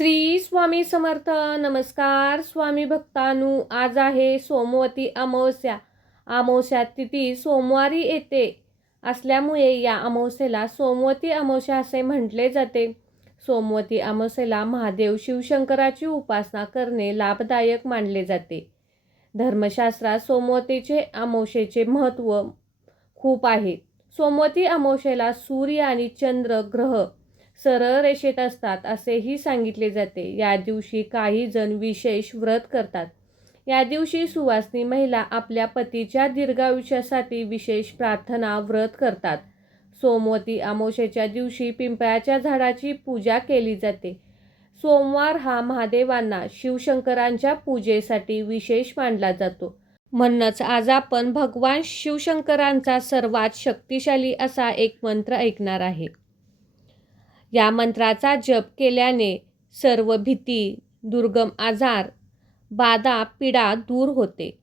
श्री स्वामी समर्थ. नमस्कार स्वामी भक्तांनो. आज आहे सोमवती अमावस्या. अमावस्या तिथी सोमवारी येते असल्यामुळे या अमावस्येला सोमवती अमावस्या असे म्हटले जाते. सोमवती अमावस्येला महादेव शिवशंकराची उपासना करणे लाभदायक मानले जाते. धर्मशास्त्रात सोमवतीचे अमावस्येचे महत्त्व खूप आहे. सोमवती अमावस्येला सूर्य आणि चंद्र ग्रह सरळ रेषेत असतात असेही सांगितले जाते. या दिवशी काही जण विशेष व्रत करतात. या दिवशी सुवासिनी महिला आपल्या पतीच्या दीर्घायुष्यासाठी विशेष प्रार्थना व्रत करतात. सोमवती अमावस्येच्या दिवशी पिंपळाच्या झाडाची पूजा केली जाते. सोमवार हा महादेवांना शिवशंकरांच्या पूजेसाठी विशेष मानला जातो. म्हणूनच आज आपण भगवान शिवशंकरांचा सर्वात शक्तिशाली असा एक मंत्र ऐकणार आहे. या मंत्राचा जप केल्याने सर्व भीती, दुर्गम आजार, बाधा, पीडा दूर होते.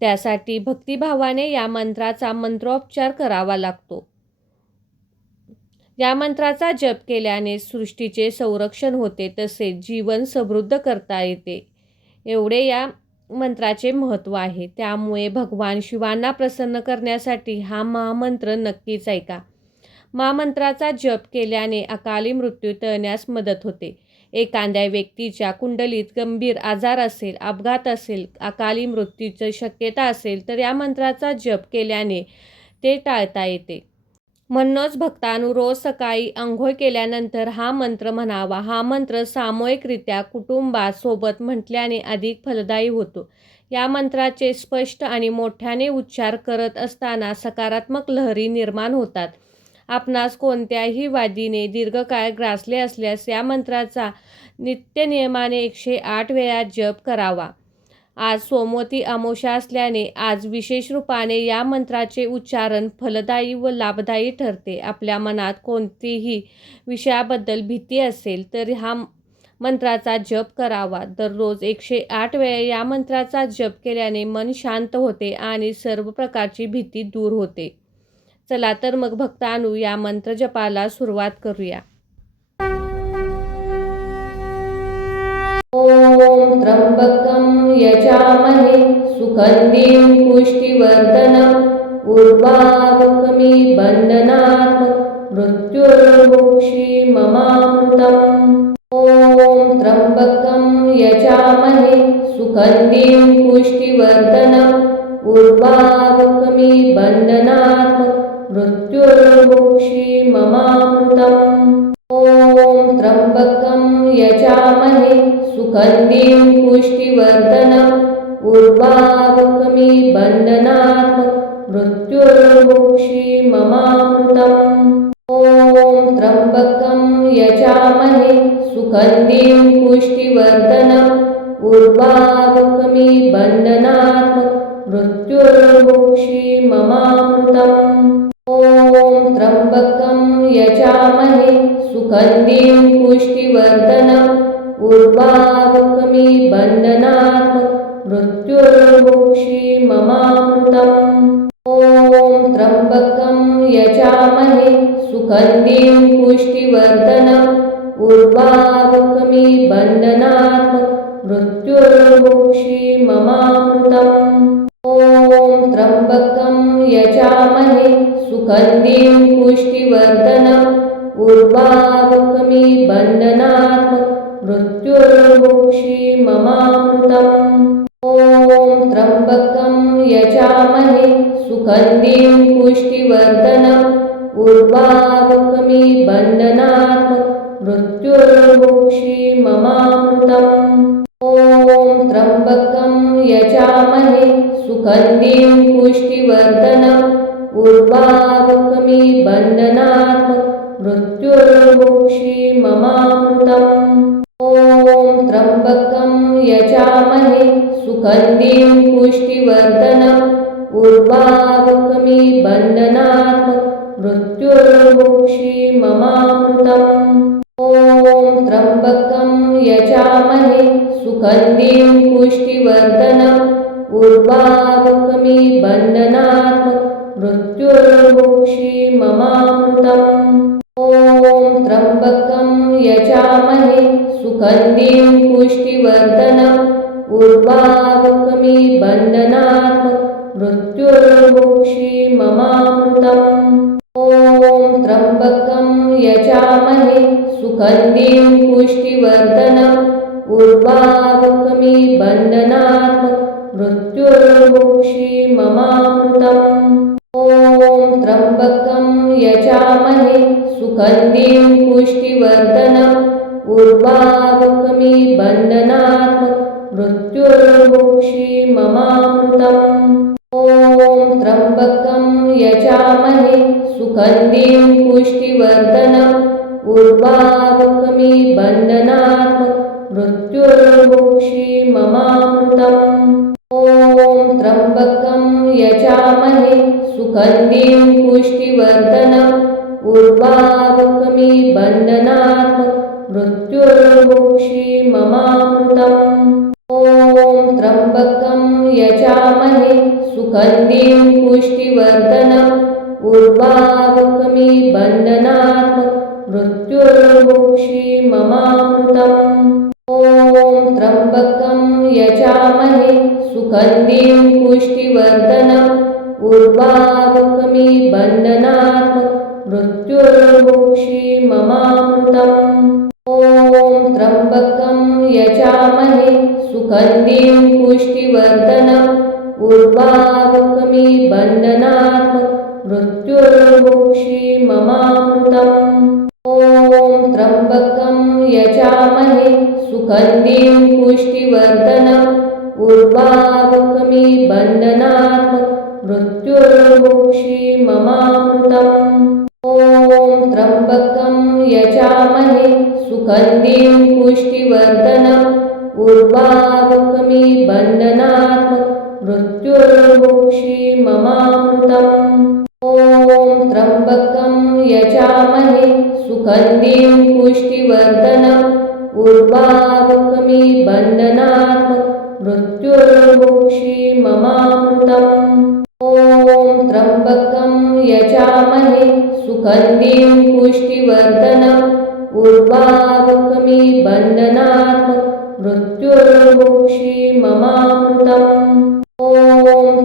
त्यासाठी भक्तिभावाने या मंत्राचा मंत्रोच्चार करावा लागतो. या मंत्राचा जप केल्याने सृष्टीचे संरक्षण होते, तसेच जीवन समृद्ध करता येते. एवढे या मंत्राचे महत्त्व आहे. त्यामुळे भगवान शिवांना प्रसन्न करण्यासाठी हा महामंत्र नक्कीच ऐका. महामंत्राचा जप केल्याने अकाली मृत्यू टळण्यास मदत होते. एखाद्या व्यक्तीच्या कुंडलीत गंभीर आजार असेल, अपघात असेल, अकाली मृत्यूची शक्यता असेल तर या मंत्राचा जप केल्याने ते टाळता येते. म्हणूनच भक्तांनो, रोज सकाळी अंघोळ केल्यानंतर हा मंत्र म्हणावा. हा मंत्र सामूहिकरित्या कुटुंबासोबत म्हटल्याने अधिक फलदायी होतो. या मंत्राचे स्पष्ट आणि मोठ्याने उच्चार करत असताना सकारात्मक लहरी निर्माण होतात. आपणास कोणत्याही व्याधीने दीर्घकाळ ग्रासले असल्यास या मंत्राचा नित्यनियमाने 108 वेळा जप करावा. आज सोमवती अमावस्या असल्याने आज विशेष रूपाने या मंत्राचे उच्चारण फलदायी व लाभदायी ठरते. आपल्या मनात कोणतीही विषयाबद्दल भीती असेल तर हा मंत्राचा जप करावा. दररोज 108 वेळा या मंत्राचा जप केल्याने मन शांत होते आणि सर्व प्रकारची भीती दूर होते. चला तर मग भक्तांनो, या मंत्र जपाला सुरुवात करूया. ओम त्र्यंबकं यजामहे सुगंधिं पुष्टिवर्धनम् उर्वारुकमिव बन्धनात् मृत्युर्मुक्षीयमामृतम्. ओम त्र्यंबकं यजामहे सुगंधिं पुष्टिवर्धनम् उर्वारुकमिव बन्धनात् मृत्युर्मुक्षीयमामृतम्. ओम त्र्यंबकं यजामहे सुगंधिं पुष्टिवर्धनम् उर्वारुकमिव बन्धनात् मृत्युर्मुक्षीयमामृतम्. ओम त्र्यंबकं यजामहे सुगंधिं पुष्टिवर्धनम् उर्वारुकमिव बन्धनात् मृत्युर्मुक्षीयमामृतम्. ओम त्र्यंबकं यजामहे सुगंधिं पुष्टिवर्धनम् उर्वारुकमिव बन्धनात् मृत्युर्मुक्षीयमामृतम्. ओम त्र्यंबकं यजामहे सुगंधिं पुष्टिवर्धनम् उर्वारुकमिव बन्धनात् मृत्युर्मुक्षीयमामृतम्. ओम त्र्यंबकं यजामहे सुगंधिं पुष्टिवर्धनम् उर्वारुकमिव बन्धनात् मृत्युर्मुक्षीयमामृतम्. ओम त्र्यंबकं यजामहे सुगंधिं पुष्टिवर्धनम् उर्वारुकमिव बन्धनात् मृत्युर्मुक्षीयमामृतम्. ओम त्र्यंबकं यजामहे सुगंधिं पुष्टिवर्धनम् उर्वारुकमिव बन्धनात् मृत्युर्मुक्षीयमामृतम्. ओम त्र्यंबकं यजामहे सुगंधिं पुष्टिवर्धनम् उर्वारुकमिव बन्धनात् मृत्युर्मुक्षीयमामृतम्. ओम त्र्यंबकं यजामहे सुगंधिं पुष्टिवर्धनम् उर्वारुकमिव बन्धनात् मृत्युर्मुक्षीयमामृतम्. ओम त्र्यंबकं यजामहे सुगन्धिं पुष्टिवर्धनम् उर्वारुकमिव बन्धनात् मृत्युर्मुक्षीयमामृतम्। ॐ त्र्यम्बकं यजामहे सुगन्धिं पुष्टिवर्धनम् उर्वारुकमिव बन्धनात् मृत्युर्मुक्षीयमामृतम्। ॐ त्र्यम्बकं यजामहे सुगन्धिं पुष्टिवर्धनम् उर्वारुकमिव बन्धनात् मृत्युर्मुक्षीयमामृतम्। ॐ त्र्यम्बकं यजामहे सुगन्धिं पुष्टिवर्धनम् उर्वारुकमिव बन्धनात् मृत्युर्मुक्षीयमामृतम्। ॐ त्र्यम्बकं यजामहे सुगन्धिं पुष्टिवर्धनम् उर्वारुकमिव बन्धनात् मृत्युर्मुक्षीयमामृतम्। ॐ त्र्यम्बकं यजामहे सुगन्धिं पुष्टिवर्धनम् उर्वारुकमिव बन्धनात् मृत्युर्मुक्षीयमामृतम्। ॐ त्र्यम्बकं यजामहे सुगन्धिं पुष्टिवर्धनम् उर्वारुकमिव बन्धनात् मृत्युर्मुक्षीयमामृतम्। ॐ त्र्यम्बकं यजामहे सुगन्धिं पुष्टिवर्धनम् उर्वारुकमिव बन्धनात् मृत्युर्मुक्षीयमामृतम्। ॐ त्र्यम्बकं यजामहे सुगन्धिं पुष्टिवर्धनम् उर्वारुकमिव बन्धनात् मृत्युर्मुक्षीयमामृतम्। ॐ त्र्यम्बकं यजामहे सुगन्धिं पुष्टिवर्धनम् उर्वारुकमिव बन्धनात् मृत्युर्मुक्षीयमामृतम्। ॐ त्र्यम्बकं यजामहे सुगन्धिं पुष्टिवर्धनम् उर्वारुकमिव बन्धनात् मृत्युर्मुक्षीयमामृतम्। ॐ त्र्यम्बकं यजामहे सुगन्धिं पुष्टिवर्धनम् उर्वारुकमिव बन्धनात् मृत्युर्मुक्षीयमामृतम्। ॐ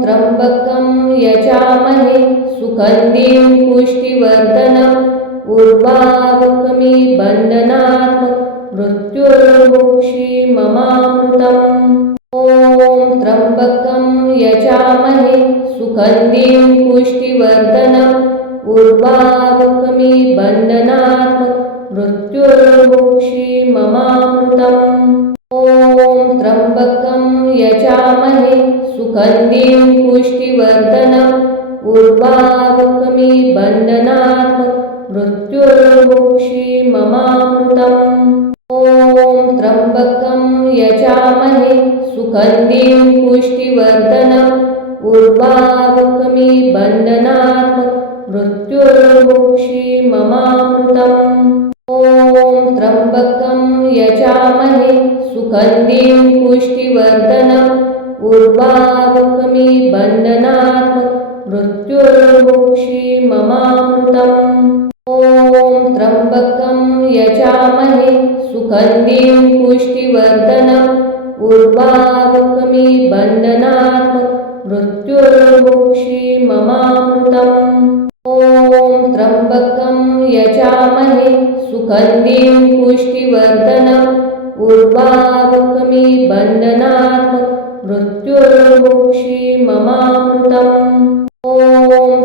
त्र्यम्बकं यजामहे सुगन्धिं पुष्टिवर्धनम् उर्वारुकमिव बन्धनात् मृत्युर्मुक्षीयमामृतम्। ॐ त्र्यम्बकं यजामहे सुगन्धिं पुष्टिवर्धनम् उर्वारुकमिव बन्धनात् मृत्युर्मुक्षीयमामृतम्। ॐ त्र्यम्बकं यजामहे सुगन्धिं पुष्टिवर्धनम् उर्वारुकमिव बन्धनात् मृत्युर्मुक्षीयमामृतम्। ॐ त्र्यम्बकं यजामहे सुगन्धिं पुष्टिवर्धनम् उर्वारुकमिव बन्धनात् मृत्युर्मुक्षीयमामृतम्। ॐ त्र्यम्बकं यजामहे सुगन्धिं पुष्टिवर्धनम् उर्वारुकमिव बन्धनात् मृत्युर्मुक्षीयमामृतम्। ॐ त्र्यम्बकं यजामहे सुगन्धिं पुष्टिवर्धनम् उर्वारुकमिव बन्धनात् मृत्युर्मुक्षीयमामृतम्। ॐ त्र्यम्बकं यजामहे सुगन्धिं पुष्टिवर्धनम् उर्वारुकमिव बन्धनात् मृत्युर्मुक्षीयमामृतम्। ॐ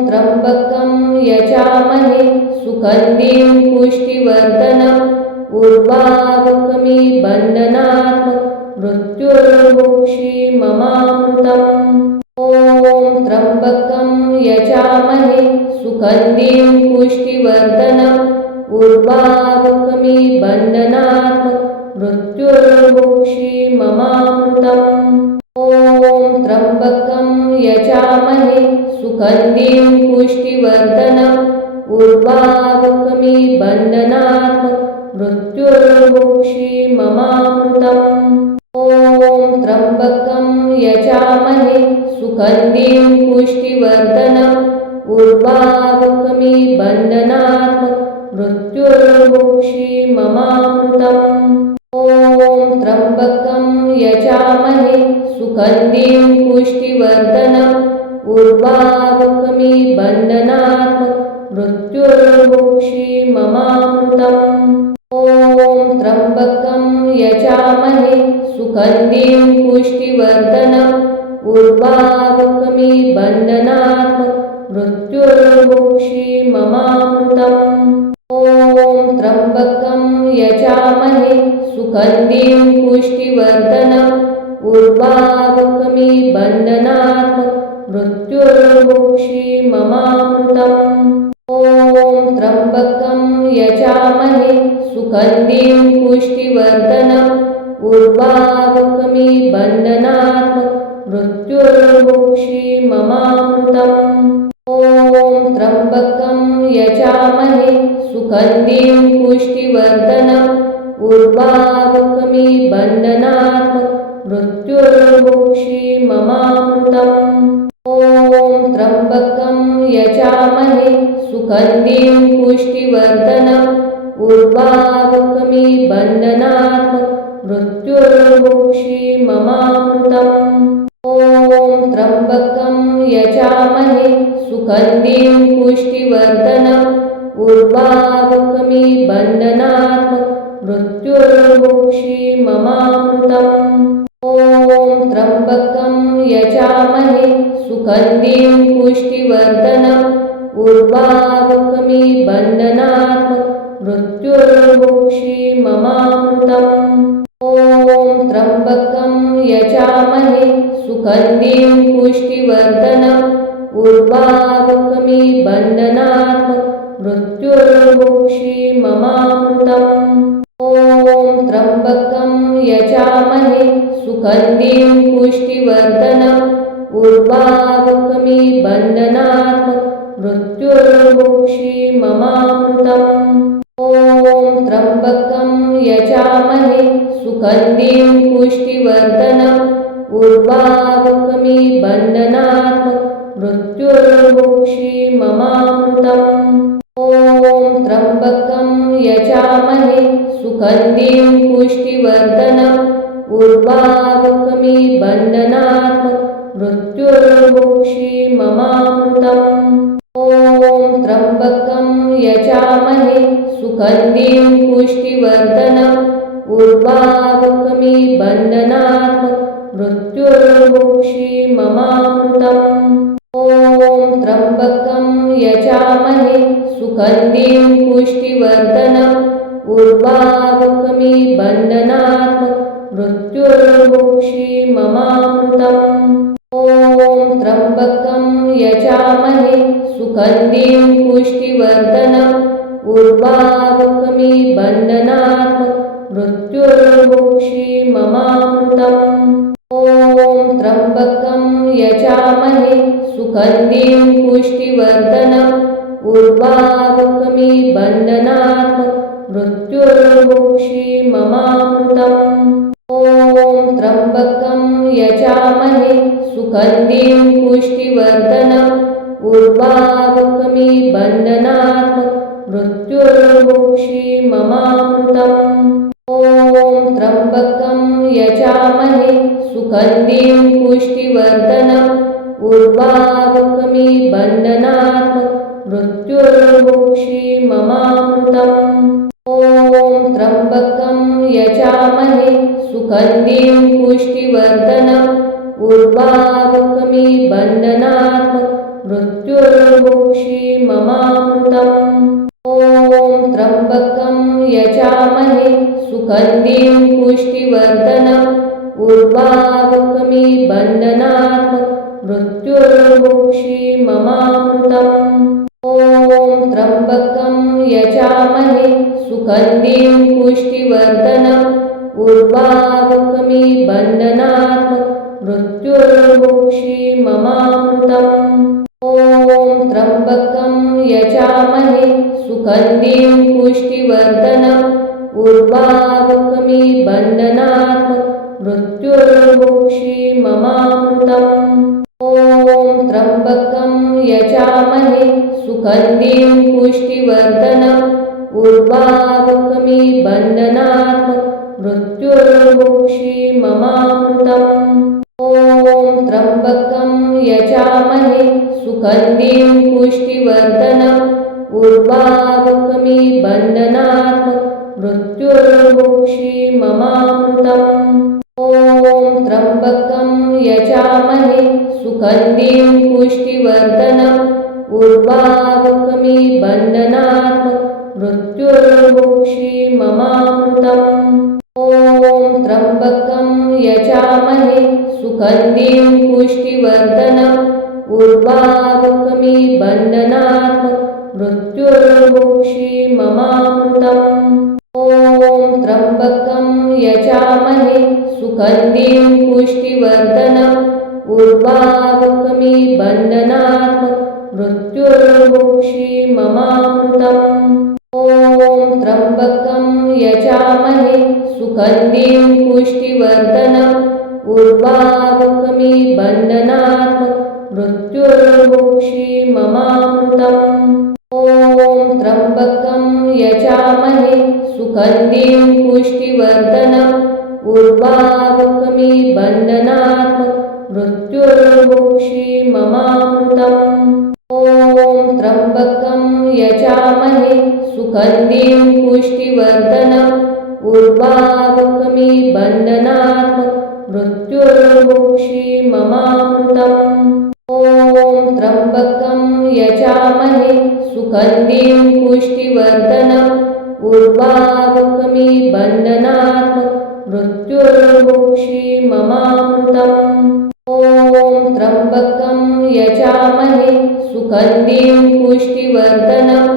त्र्यम्बकं यजामहे सुगन्धिं पुष्टिवर्धनम् उर्वारुकमिव बन्धनात् मृत्युर्मुक्षीयमामृतम्। ॐ त्र्यम्बकं यजामहे सुगन्धिं पुष्टिवर्धनम् उर्वारुकमिव बन्धनात् मृत्युर्मुक्षीयमामृतम्। ॐ त्र्यम्बकं यजामहे सुगन्धिं पुष्टिवर्धनम् उर्वारुकमिव बन्धनात् मृत्युर्मुक्षीयमामृतम्। ॐ त्र्यम्बकं यजामहे सुगन्धिं पुष्टिवर्धनम् उर्वारुकमिव बन्धनात् मृत्युर्मुक्षीयमामृतम्। ममामृतम्। ॐ त्र्यम्बकं यजामहे सुगन्धिं पुष्टिवर्धनम्। उर्वारुकमिबन्धनात् मृत्युर्मुक्षीयमामृतम्। ॐ त्र्यम्बकं यजामहे सुगन्धिं पुष्टिवर्धनम्। उर्वारुकमिबन्धनात् मृत्युर्मुक्षीयमामृतम्। ॐ त्र्यम्बकं यजामहे सुगन्धिं पुष्टिवर्धनम्। उर्वारुकमिबन्धनात् मृत्युर्मुक्षीयमामृतम्। ॐ त्र्यम्बकं यजामहे सुगन्धिं पुष्टिवर्धनम्। उर्वारुकमिबन्धनात् मृत्युर्मुक्षीयमामृतम्। ॐ त्र्यम्बकं यजामहे सुगन्धिं पुष्टिवर्धनम्। उर्वारुकमिबन्धनात् मृत्युर्मुक्षीयमामृतम्। ॐ त्र्यम्बकं यजामहे सुगन्धिं पुष्टिवर्धनम्। उर्वारुकमिबन्धनात् मृत्युर्मुक्षीयमामृतम्। ॐ त्र्यम्बकं यजामहे सुगन्धिं पुष्टिवर्धनम्। उर्वारुकमिबन्धनात् मृत्युर्मुक्षीयमामृतम्। ॐ त्र्यम्बकं यजामहे सुगन्धिं पुष्टिवर्धनम्। उर्वारुकमिबन्धनात् मृत्युर्मुक्षीयमामृतम्। ॐ त्र्यम्बकं यजामहे सुगन्धिं पुष्टिवर्धनम्। उर्वारुकमिबन्धनात् मृत्युर्मुक्षीयमामृतम्। ॐ त्र्यम्बकं यजामहे सुगन्धिं पुष्टिवर्धनम्। उर्वारुकमिबन्धनात् मृत्युर्मुक्षीयमामृतम्। ॐ त्र्यम्बकं यजामहे सुगन्धिं पुष्टिवर्धनम्। उर्वारुकमिबन्धनात् मृत्युर्मुक्षीयमामृतम्। ॐ त्र्यम्बकं यजामहे सुगन्धिं पुष्टिवर्धनम्। उर्वारुकमिबन्धनात् मृत्युर्मुक्षीयमामृतम्। ॐ त्र्यम्बकं यजामहे सुगन्धिं पुष्टिवर्धनम्। उर्वारुकमिबन्धनात् मृत्युर्मुक्षीयमामृतम्। ॐ त्र्यम्बकं यजामहे सुगन्धिं पुष्टिवर्धनम्। उर्वारुकमिबन्धनात् मृत्युर्मुक्षीयमामृतम्। ॐ त्र्यम्बकं यजामहे सुगन्धिं पुष्टिवर्धनम्। उर्वारुकमिबन्धनात् मृत्युर्मुक्षीयमामृतम्। ॐ त्र्यम्बकं यजामहे सुगन्धिं पुष्टिवर्धनम्। उर्वारुकमिबन्धनात् मृत्युर्मुक्षीयमामृतम्। ॐ त्र्यम्बकं यजामहे सुगन्धिं पुष्टिवर्धनम्। उर्वारुकमिबन्धनात् मृत्युर्मुक्षीयमामृतम्। ॐ त्र्यम्बकं यजामहे सुगन्धिं पुष्टिवर्धनम्। उर्वारुकमिबन्धनात् मृत्युर्मुक्षीयमामृतम्। ॐ त्र्यम्बकं यजामहे सुगन्धिं पुष्टिवर्धनम्। उर्वारुकमिबन्धनात् मृत्युर्मुक्षीयमामृतम्। ॐ त्र्यम्बकं यजामहे सुगन्धिं पुष्टिवर्धनम्। उर्वारुकमिबन्धनात् मृत्युर्मुक्षीयमामृतम्। ॐ त्र्यम्बकं यजामहे सुगन्धिं पुष्टिवर्धनम्। उर्वारुकमिबन्धनात् मृत्युर्मुक्षीयमामृतम्। ॐ त्र्यम्बकं यजामहे सुगन्धिं पुष्टिवर्धनम्। उर्वारुकमिबन्धनात् मृत्युर्मुक्षीयमामृतम्। ॐ त्र्यम्बकं यजामहे सुगन्धिं पुष्टिवर्धनम्। उर्वारुकमिव बन्धनात् मृत्युर्मुक्षीयमामृतम्। ॐ त्र्यम्बकं यजामहे सुगन्धिं पुष्टिवर्धनम् उर्वारुकमिव बन्धनात् मृत्युर्मुक्षीयमामृतम्। ॐ त्र्यम्बकं यजामहे सुगन्धिं पुष्टिवर्धनम् उर्वारुकमिव बन्धनात् मृत्युर्मुक्षीयमामृतम्। ॐ त्र्यम्बकं यजामहे सुगन्धिं पुष्टिवर्धनम् उर्वारुकमिव बन्धनात् मृत्युर्मुक्षीयमामृतम्। ॐ त्र्यम्बकं यजामहे सुगन्धिं पुष्टिवर्धनम् उर्वारुकमिव बन्धनात् मृत्युर्मुक्षीयमामृतम्। ॐ त्र्यम्बकं यजामहे सुगन्धिं पुष्टिवर्धनम् उर्वारुकमिव बन्धनात् मृत्युर्मुक्षीयमामृतम्। ॐ त्र्यम्बकं यजामहे सुगन्धिं पुष्टिवर्धनम् उर्वारुकमिव बन्धनात् मृत्युर्मुक्षीयमामृतम्। ॐ त्र्यम्बकं यजामहे सुगन्धिं पुष्टिवर्धनम् उर्वारुकमिव बन्धनात् मृत्युर्मुक्षीयमामृतम्। ॐ त्र्यम्बकं यजामहे सुगन्धिं पुष्टिवर्धनम् उर्वारुकमिव बन्धनात् मृत्युर्मुक्षीयमामृतम्। ॐ त्र्यम्बकं यजामहे सुगन्धिं पुष्टिवर्धनम्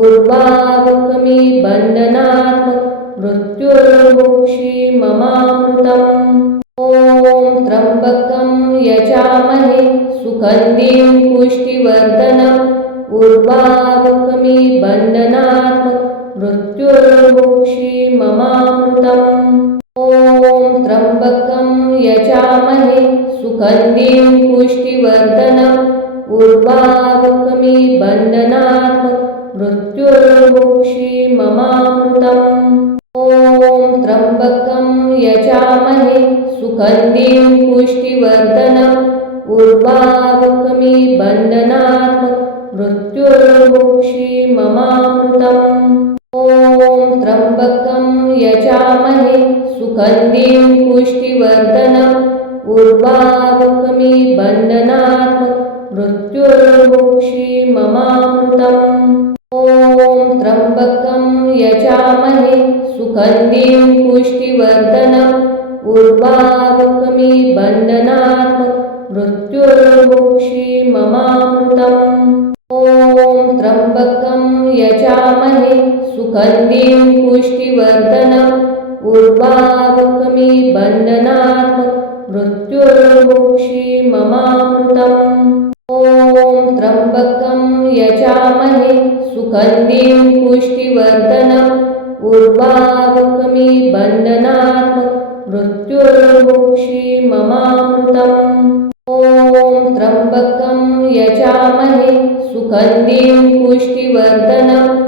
उर्वारुकमिव बन्धनात् मृत्युर्मुक्षीयमामृतम्। ॐ त्र्यम्बकं यजामहे सुगन्धिं पुष्टिवर्धनम् उर्वारुकमिव बन्धनात् मृत्युर्मुक्षीयमामृतम्। ॐ त्र्यम्बकं यजामहे सुगन्धिं पुष्टिवर्धनम् उर्वारुकमिव बन्धनात् मृत्युर्मुक्षीयमामृतम्। ॐ त्र्यम्बकं यजामहे सुगन्धिं पुष्टिवर्धनम् उर्वारुकमिव बन्धनात् मृत्युर्मुक्षीयमामृतम्। ॐ त्र्यम्बकं यजामहे सुगन्धिं पुष्टिवर्धनम् उर्वारुकमिव बन्धनात् मृत्युर्मुक्षीयमामृतम्। ॐ त्र्यम्बकं यजामहे सुगन्धिं पुष्टिवर्धनम् उर्वारुकमिव बन्धनात् मृत्युर्मुक्षीयमामृतम्। ॐ त्र्यम्बकं यजामहे सुगन्धिं पुष्टिवर्धनम् उर्वारुकमिव बन्धनात् मृत्युर्मुक्षीयमामृतम्। ॐ त्र्यम्बकं यजामहे सुगन्धिं पुष्टिवर्धनम् उर्वारुकमिव बन्धनात् मृत्युर्मुक्षीयमामृतम्। ॐ त्र्यम्बकं यजामहे सुगन्धिं पुष्टिवर्धनम्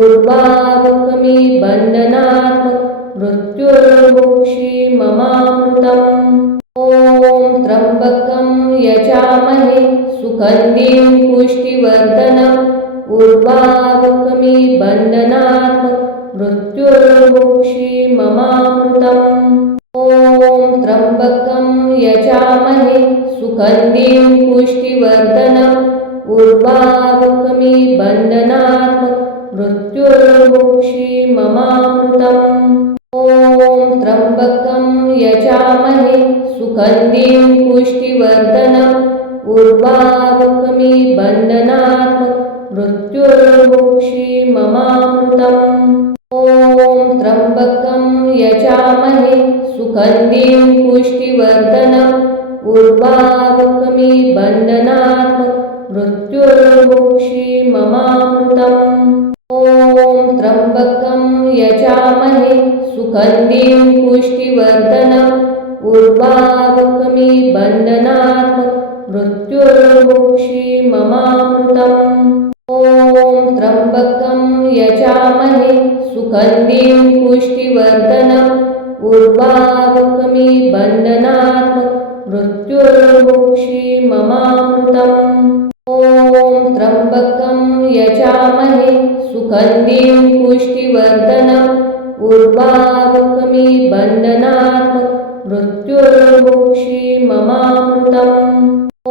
उर्वारुकमिव बन्धनात् मृत्युर्मुक्षीयमामृतम्। ॐ त्र्यम्बकं यजामहे सुगन्धिं पुष्टिवर्धनम् उर्वारुकमिव बन्धनात् मृत्युर्मुक्षीयमामृतम्। ॐ त्र्यम्बकं यजामहे सुगन्धिं पुष्टिवर्धनम् उर्वारुकमिव बन्धनात् मृत्युर्मुक्षीयमामृतम्। ॐ त्र्यम्बकं यजामहे सुगन्धिं पुष्टिवर्धनम् उर्वारुकमिव बन्धनात् मृत्युर्मुक्षीयमामृतम्। ॐ त्र्यम्बकं यजामहे सुगन्धिं पुष्टिवर्धनम् उर्वारुकमिव बन्धनात् मृत्युर्मुक्षीयमामृतम्। ॐ त्र्यम्बकं यजामहे सुगन्धिं पुष्टिवर्धनम् उर्वारुकमिव बन्धनात् मृत्युर्मुक्षीयमामृतम्। ॐ त्र्यम्बकं यजामहे यजामहे सुगन्धिं पुष्टिवर्धनम् उर्वारुकमिव बन्धनात् मृत्युर्मुक्षीयमामृतम्। ॐ त्र्यम्बकं यजामहे सुगन्धिं पुष्टिवर्धनम् उर्वारुकमिव बन्धनात् मृत्युर्मुक्षीयमामृतम्। ॐ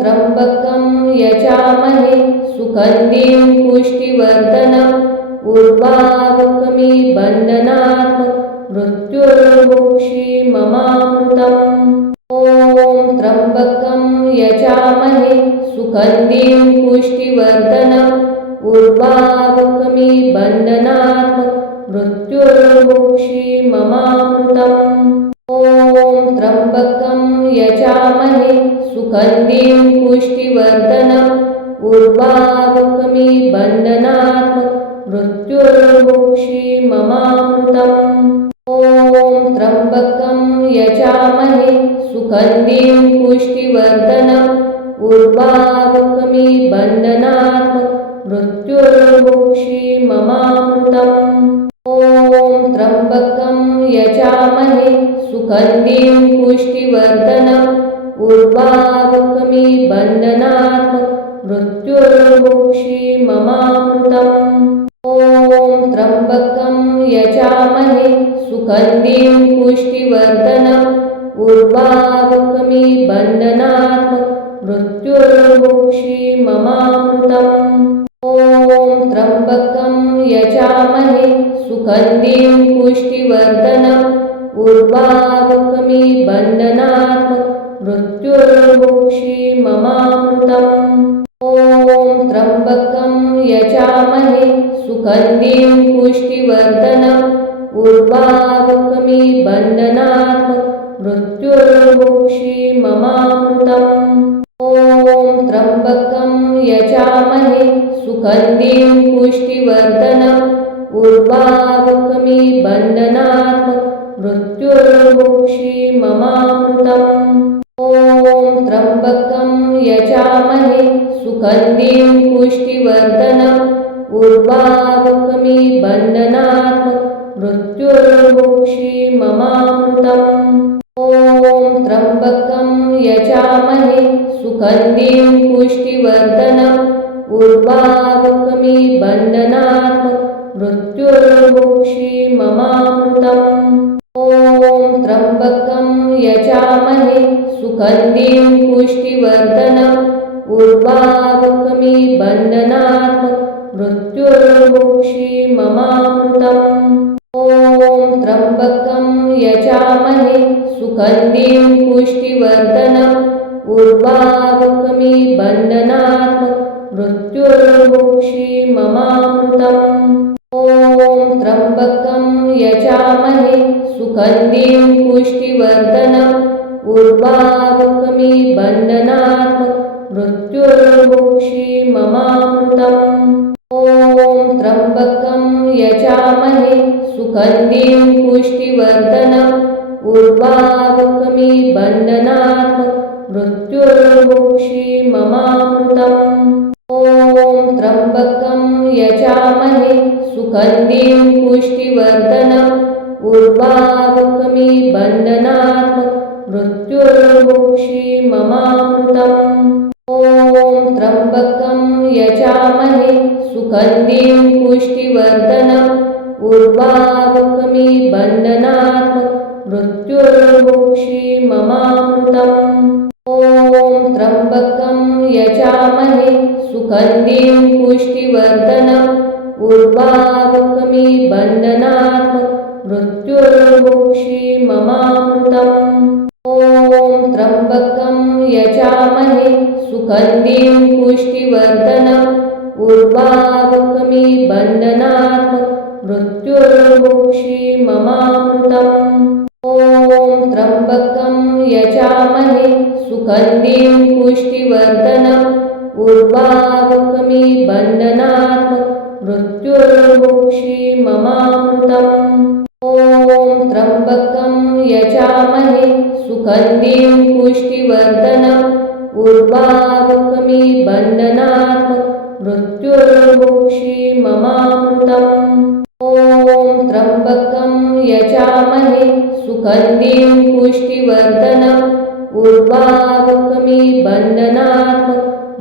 त्र्यम्बकं यजामहे सुगन्धिं पुष्टिवर्धनम् उर्वारुकमिव बन्धनात् मृत्युर्मुक्षीयमामृतम्। ॐ त्र्यम्बकं यजामहे सुगन्धिं पुष्टिवर्धनम् उर्वारुकमिव बन्धनात् मृत्युर्मुक्षीयमामृतम्। ॐ त्र्यम्बकं यजामहे सुगन्धिं पुष्टिवर्धनम् उर्वारुकमिव बन्धनात् मृत्युर्मुक्षीयमामृतम्। ॐ त्र्यम्बकं यजामहे सुगन्धिं पुष्टिवर्धनम् उर्वारुकमिव बन्धनात् मृत्युर्मुक्षीयमामृतम्। ॐ त्र्यम्बकं यजामहे सुगन्धिं पुष्टिवर्धनम् उर्वारुकमिव बन्धनात् मृत्युर्मुक्षीयमामृतम्। ॐ त्र्यम्बकं यजामहे सुगन्धिं पुष्टिवर्धनम् उर्वारुकमिव बन्धनात् मृत्युर्मुक्षीयमामृतम्। ॐ त्र्यम्बकं यजामहे सुगन्धिं पुष्टिवर्धनम् उर्वारुकमिव बन्धनात् मृत्युर्मुक्षीयमामृतम्। ॐ त्र्यम्बकं यजामहे सुगन्धिं पुष्टिवर्धनम् उर्वारुकमिव बन्धनात् मृत्युर्मुक्षीयमामृतम्। ॐ त्र्यम्बकं यजामहे सुगन्धिं पुष्टिवर्धनम् उर्वारुकमिव बन्धनात् मृत्युर्मुक्षीयमामृतम्। ॐ त्र्यम्बकं यजामहे सुगन्धिं पुष्टिवर्धनम् उर्वारुकमिव बन्धनात् मृत्युर्मुक्षीयमामृतम्। ॐ त्र्यम्बकं यजामहे सुगन्धिं पुष्टिवर्धनम् उर्वारुकमिव बन्धनात् मृत्युर्मुक्षीयमामृतम्। ॐ त्र्यम्बकं यजामहे सुगन्धिं पुष्टिवर्धनम् उर्वारुकमिव बन्धनात् मृत्युर्मुक्षीयमामृतम्। ॐ त्र्यम्बकं यजामहे सुगन्धिं पुष्टिवर्धनम् उर्वारुकमिव बन्धनात् मृत्युर्मुक्षीयमामृतम्। ॐ त्र्यम्बकं यजामहे सुगन्धिं पुष्टिवर्धनम् उर्वारुकमिव बन्धनात् मृत्युर्मुक्षीयमामृतम्। ॐ त्र्यम्बकं यजामहे सुगन्धिं पुष्टिवर्धनम् उर्वारुकमिव बन्धनात् मृत्युर्मुक्षीयमामृतम्। ॐ त्र्यम्बकं यजामहे सुगन्धिं पुष्टिवर्धनम् उर्वारुकमिव बन्धनात् मृत्युर्मुक्षीयमामृतम्। ॐ त्र्यम्बकं यजामहे सुगन्धिं पुष्टिवर्धनम् उर्वारुकमिव बन्धनात् मृत्युर्मुक्षीयमामृतम्। ॐ त्र्यम्बकं यजामहे सुगन्धिं पुष्टिवर्धनम् उर्वारुकमिव बन्धनात् मृत्युर्मुक्षीयमामृतम्। ॐ त्र्यम्बकं यजामहे सुगन्धिं पुष्टिवर्धनम् उर्वारुकमिव बन्धनात् मृत्युर्मुक्षीयमामृतम्। ॐ त्र्यम्बकं यजामहे सुगन्धिं पुष्टिवर्धनम् उर्वारुकमिव बन्धनात् मृत्युर्मुक्षीयमामृतम्। ॐ त्र्यम्बकं यजामहे सुगन्धिं पुष्टिवर्धनम् उर्वारुकमिव बन्धनात् मृत्युर्मुक्षीममामृतम्। ॐ त्र्यम्बकं यजामहे सुगन्धिं पुष्टिवर्धनम् उर्वारुकमिव बन्धनात्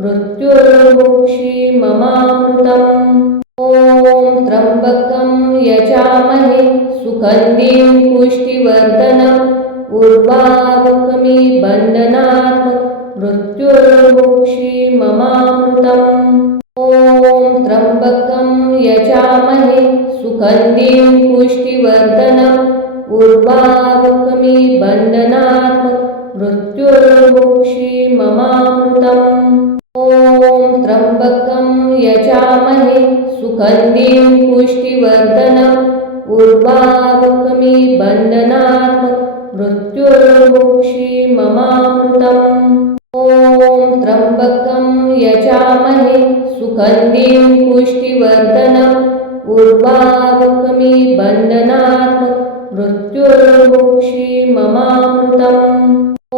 मृत्युर्मुक्षीममामृतम्। ॐ त्र्यम्बकं यजामहे सुगन्धिं पुष्टिवर्धनम् उर्वारुकमिव बन्धनात् मृत्युर्मुक्षीममामृतम्। ॐ त्र्यम्बकं यजामहे सुगन्धिं पुष्टिवर्धनम् उर्वारुकमिव बन्धनात् मृत्युर्मुक्षीममामृतम्। ॐ त्र्यम्बकं यजामहे सुगन्धिं पुष्टिवर्धनम् उर्वारुकमिव बन्धनात् मृत्युर्मुक्षीममामृतम्। ॐ त्र्यम्बकं यजामहे सुगन्धिं पुष्टिवर्धनम् उर्वारुकमिव बन्धनात् मृत्युर्मुक्षीममामृतम्। ॐ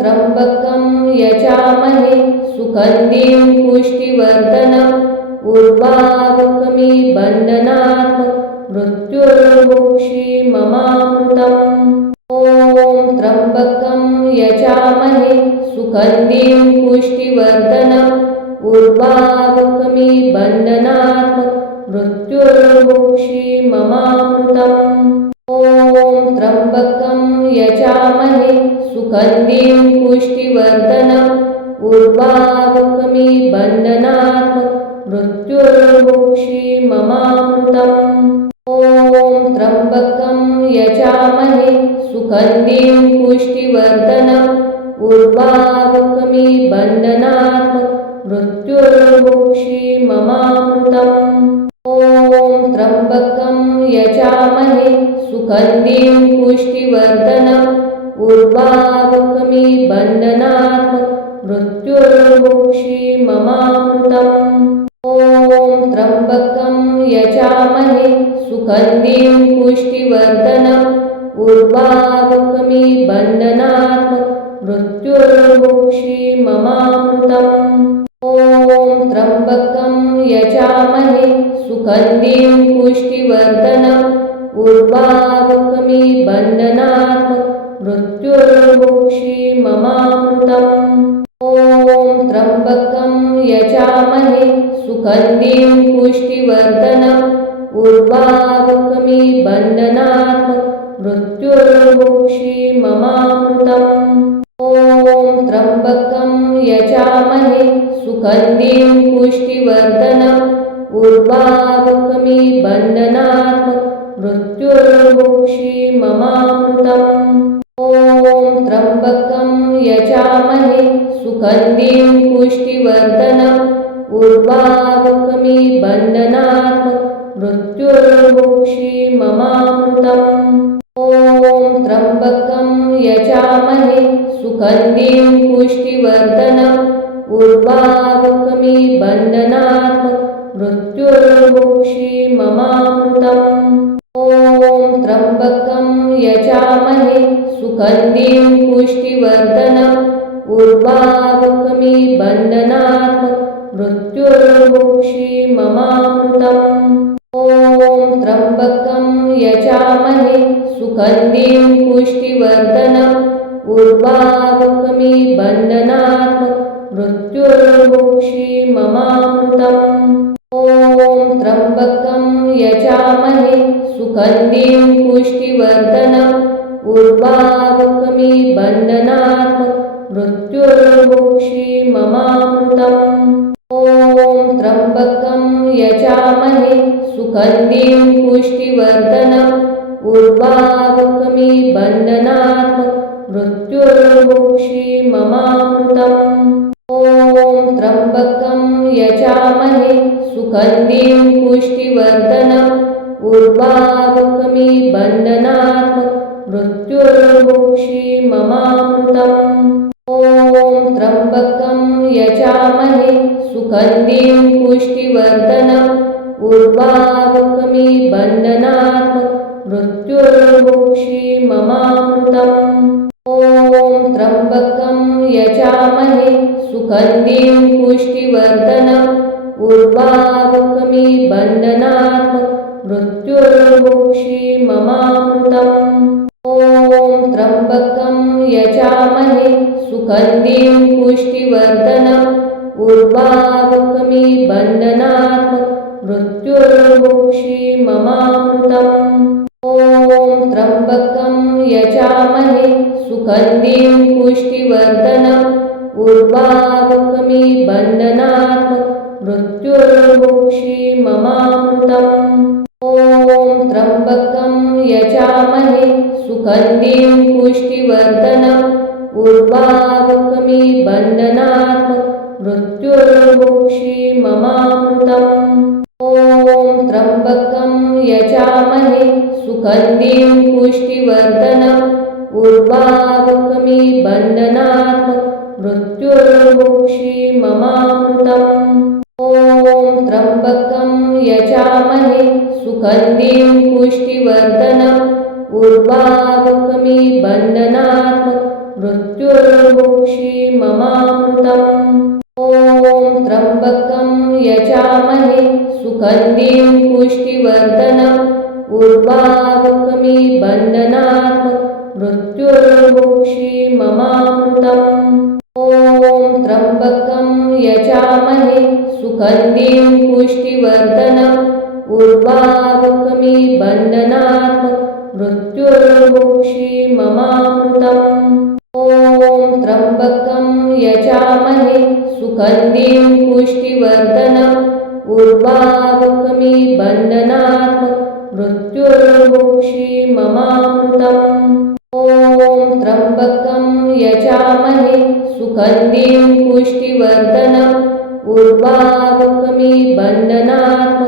त्र्यम्बकं यजामहे सुगन्धिं पुष्टिवर्धनम् उर्वारुकमिव बन्धनात् मृत्युर्मुक्षीममामृतम्। ॐ त्र्यम्बकं यजामहे सुगन्धिं पुष्टिवर्धनम् उर्वारुकमिव बन्धनात् मृत्युर्मुक्षीममामृतम्। ॐ त्र्यम्बकं यजामहे सुगन्धिं पुष्टिवर्धनम् उर्वारुकमिव बन्धनात् मृत्युर्मुक्षीममामृतम्। ॐ त्र्यम्बकं यजामहे सुगन्धिं पुष्टिवर्धनम् उर्वारुकमिव बन्धनात् मृत्युर्मुक्षीममामृतम्। ॐ त्र्यम्बकं यजामहे सुगन्धिं पुष्टिवर्धनम् उर्वारुकमिव बन्धनात् मृत्युर्मुक्षीममामृतम्। ॐ त्र्यम्बकं यजामहे सुगन्धिं पुष्टिवर्धनम् उर्वारुकमिव बन्धनात् मृत्युर्मुक्षीममामृतम्। ॐ त्र्यम्बकं यजामहे सुगन्धिं पुष्टिवर्धनम् उर्वारुकमिव बन्धनात् मृत्युर्मुक्षीममामृतम्। ॐ त्र्यम्बकं यजामहे सुगन्धिं पुष्टिवर्धनम् उर्वारुकमिव बन्धनात् मृत्युर्मुक्षीममामृतम्। ॐ त्र्यम्बकं यजामहे सुगन्धिं पुष्टिवर्धनम् उर्वारुकमिव बन्धनात् मृत्युर्मुक्षीममामृतम्। ॐ त्र्यम्बकं यजामहे सुगन्धिं पुष्टिवर्धनम् उर्वारुकमिव बन्धनात् मृत्युर्मुक्षीममामृतम्। ॐ त्र्यम्बकं यजामहे सुगन्धिं पुष्टिवर्धनम् उर्वारुकमिव बन्धनात् मृत्युर्मुक्षीममामृतम्। ॐ त्र्यम्बकं यजामहे सुगन्धिं पुष्टिवर्धनम् उर्वारुकमिव बन्धनात् मृत्युर्मुक्षीममामृतम्। ॐ त्र्यम्बकं यजामहे सुगन्धिं पुष्टिवर्धनम् उर्वारुकमिव बन्धनात् मृत्युर्मुक्षीममामृतम्। ॐ त्र्यम्बकं यजामहे सुगन्धिं पुष्टिवर्धनम् उर्वारुकमिव बन्धनात् मृत्युर्मुक्षीममामृतम्। ॐ त्र्यम्बकं यजामहे सुगन्धिं पुष्टिवर्धनम् उर्वारुकमिव बन्धनात् मृत्युर्मुक्षीममामृतम्। ॐ त्र्यम्बकं यजामहे सुगन्धिं पुष्टिवर्धनम् उर्वारुकमिव बन्धनात् मृत्युर्मुक्षीममामृतम्। ॐ त्र्यम्बकं यजामहे सुगन्धिं पुष्टिवर्धनम् उर्वारुकमिव बन्धनात् मृत्युर्मुक्षीममामृतम्। ॐ त्र्यम्बकं यजामहे सुगन्धिं पुष्टिवर्धनम् उर्वारुकमिव बन्धनात् मृत्युर्मुक्षीयमामृतम्। ॐ त्र्यम्बकं यजामहे सुगन्धिं पुष्टिवर्धनम् उर्वारुकमिव बन्धनात् मृत्युर्मुक्षीयमामृतम्। ॐ त्र्यम्बकं यजामहे सुगन्धिं पुष्टिवर्धनम् उर्वारुकमिव बन्धनात् मृत्युर्मुक्षीयमामृतम्। ॐ त्र्यम्बकं यजामहे सुगन्धिं पुष्टिवर्धनम् उर्वारुकमिव बन्धनात् मृत्युर्मुक्षीयमामृतम्। ॐ त्र्यम्बकं यजामहे सुगन्धिं पुष्टिवर्धनम् उर्वारुकमिव बन्धनात् मृत्युर्मुक्षीयमामृतम्। ॐ त्र्यम्बकं यजामहे सुगन्धिं पुष्टिवर्धनम् उर्वारुकमिव बन्धनात् मृत्युर्मुक्षीयमामृतम्। ॐ त्र्यम्बकं यजामहे सुगन्धिं पुष्टिवर्धनम् उर्वारुकमिव बन्धनात् मृत्युर्मुक्षीयमामृतम्। ॐ त्र्यम्बकं यजामहे सुगन्धिं पुष्टिवर्धनम् उर्वारुकमिव बन्धनात् मृत्युर्मुक्षीयमामृतम्। ॐ त्र्यम्बकं यजामहे सुगन्धिं पुष्टिवर्धनम् उर्वारुकमिव बन्धनात् मृत्युर्मुक्षीयमामृतम्। ॐ त्र्यम्बकं यजामहे सुगन्धिं पुष्टिवर्धनम् उर्वारुकमिव बन्धनात्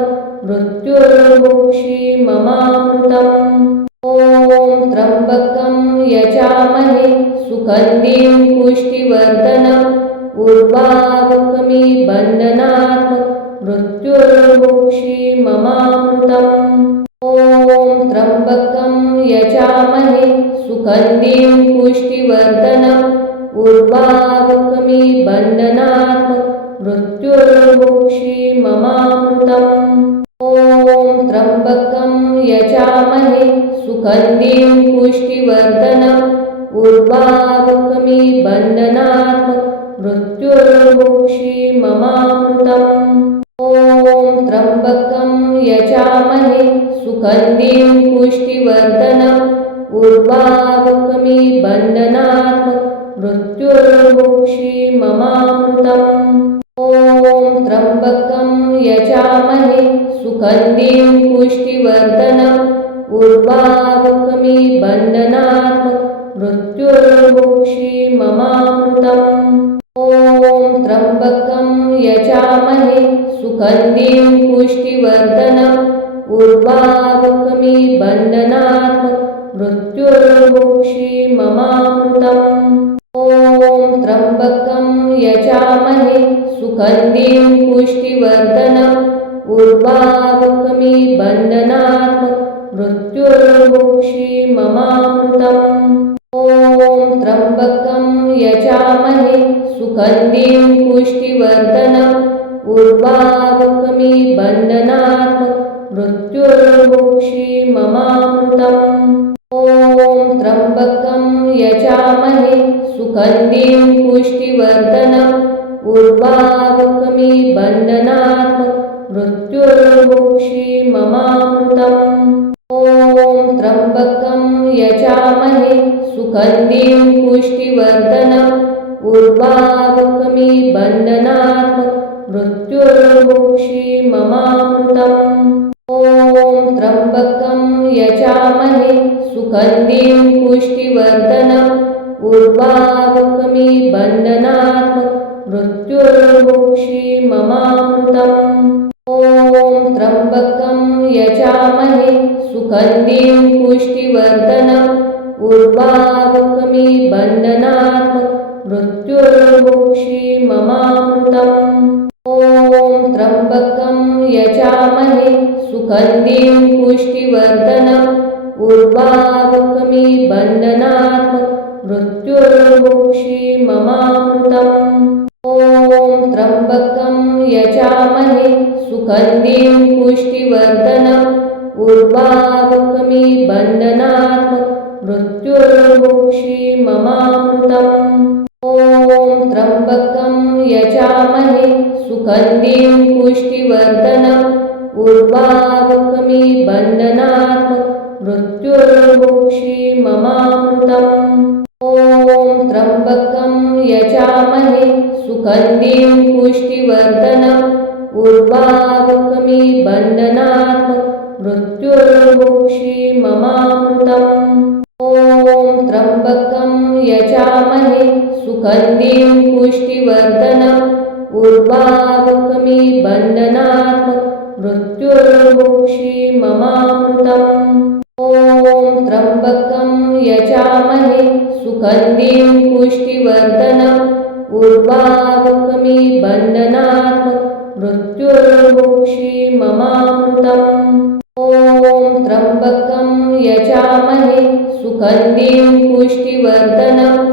मृत्युर्मुक्षीयमामृतम्। ॐ त्र्यम्बकं यजामहे सुगन्धिं पुष्टिवर्धनम् उर्वारुकमिव बन्धनात् मृत्युर्मुक्षीयमामृतम्। ॐ त्र्यम्बकं यजामहे सुगन्धिं पुष्टिवर्धनम् उर्वारुकमिव बन्धनात् मृत्युर्मुक्षीयमामृतम्। ॐ त्र्यम्बकं यजामहे सुगन्धिं पुष्टिवर्धनम् उर्वारुकमिव बन्धनात् मृत्युर्मुक्षीयमामृतम्। ॐ त्र्यम्बकं यजामहे सुगन्धिं पुष्टिवर्धनम् उर्वारुकमिव बन्धनात् मृत्युर्मुक्षीयमामृतम्। ॐ त्र्यम्बकं यजामहे सुगन्धिं पुष्टिवर्धनम् उर्वारुकमिव बन्धनात् मृत्युर्मुक्षीयमामृतम्। ॐ त्र्यम्बकं यजामहे सुगन्धिं पुष्टिवर्धनम् उर्वारुकमिव बन्धनात् मृत्युर्मुक्षीयमामृतम्। ॐ त्र्यम्बकं यजामहे सुगन्धिं पुष्टिवर्धनम् उर्वारुकमिव बन्धनात् मृत्युर्मुक्षीयमामृतम्। ॐ त्र्यम्बकं यजामहे सुगन्धिं पुष्टिवर्धनम् उर्वारुकमिव बन्धनात् मृत्युर्मुक्षीयमामृतम्। ॐ त्र्यम्बकं यजामहे सुगन्धिं पुष्टिवर्धनम् उर्वारुकमिव बन्धनात् मृत्युर्मुक्षीयमामृतम्। ॐ त्र्यम्बकं यजामहे सुगन्धिं पुष्टिवर्धनम् उर्वारुकमिव बन्धनात् मृत्युर्मुक्षीयमामृतम्। ॐ त्र्यम्बकं यजामहे सुगन्धिं पुष्टिवर्धनम् उर्वारुकमिव बन्धनात् मृत्युर्मुक्षीयमामृतम्। ॐ त्र्यम्बकं यजामहे सुगन्धिं पुष्टिवर्धनम् उर्वारुकमिव बन्धनात् मृत्युर्मुक्षीयमामृतम्। ॐ त्र्यम्बकं यजामहे सुगन्धिं पुष्टिवर्धनम् उर्वारुकमिव बन्धनात् मृत्युर्मुक्षीयमामृतम्। ॐ त्र्यम्बकं यजामहे सुगन्धिं पुष्टिवर्धनम् उर्वारुकमिबन्धनात् मृत्युर्मुक्षीममामृतम्। ॐ त्र्यम्बकं यजामहे सुगन्धिं पुष्टिवर्धनम् उर्वारुकमिबन्धनात् मृत्युर्मुक्षीममामृतम्। ॐ त्र्यम्बकं यजामहे सुगन्धिं पुष्टिवर्धनम् उर्वारुकमिबन्धनात् मृत्युर्मुक्षीममामृतम्। ॐ त्र्यम्बकं यजामहे सुगन्धिं पुष्टिवर्धनम् उर्वारुकमिबन्धनात् मृत्युर्मुक्षीममामृतम्। ॐ त्र्यम्बकं यजामहे सुगन्धिं पुष्टिवर्धनम् उर्वारुकमिबन्धनात् मृत्युर्मुक्षीममामृतम्। ॐ त्र्यम्बकं यजामहे सुगन्धिं पुष्टिवर्धनम्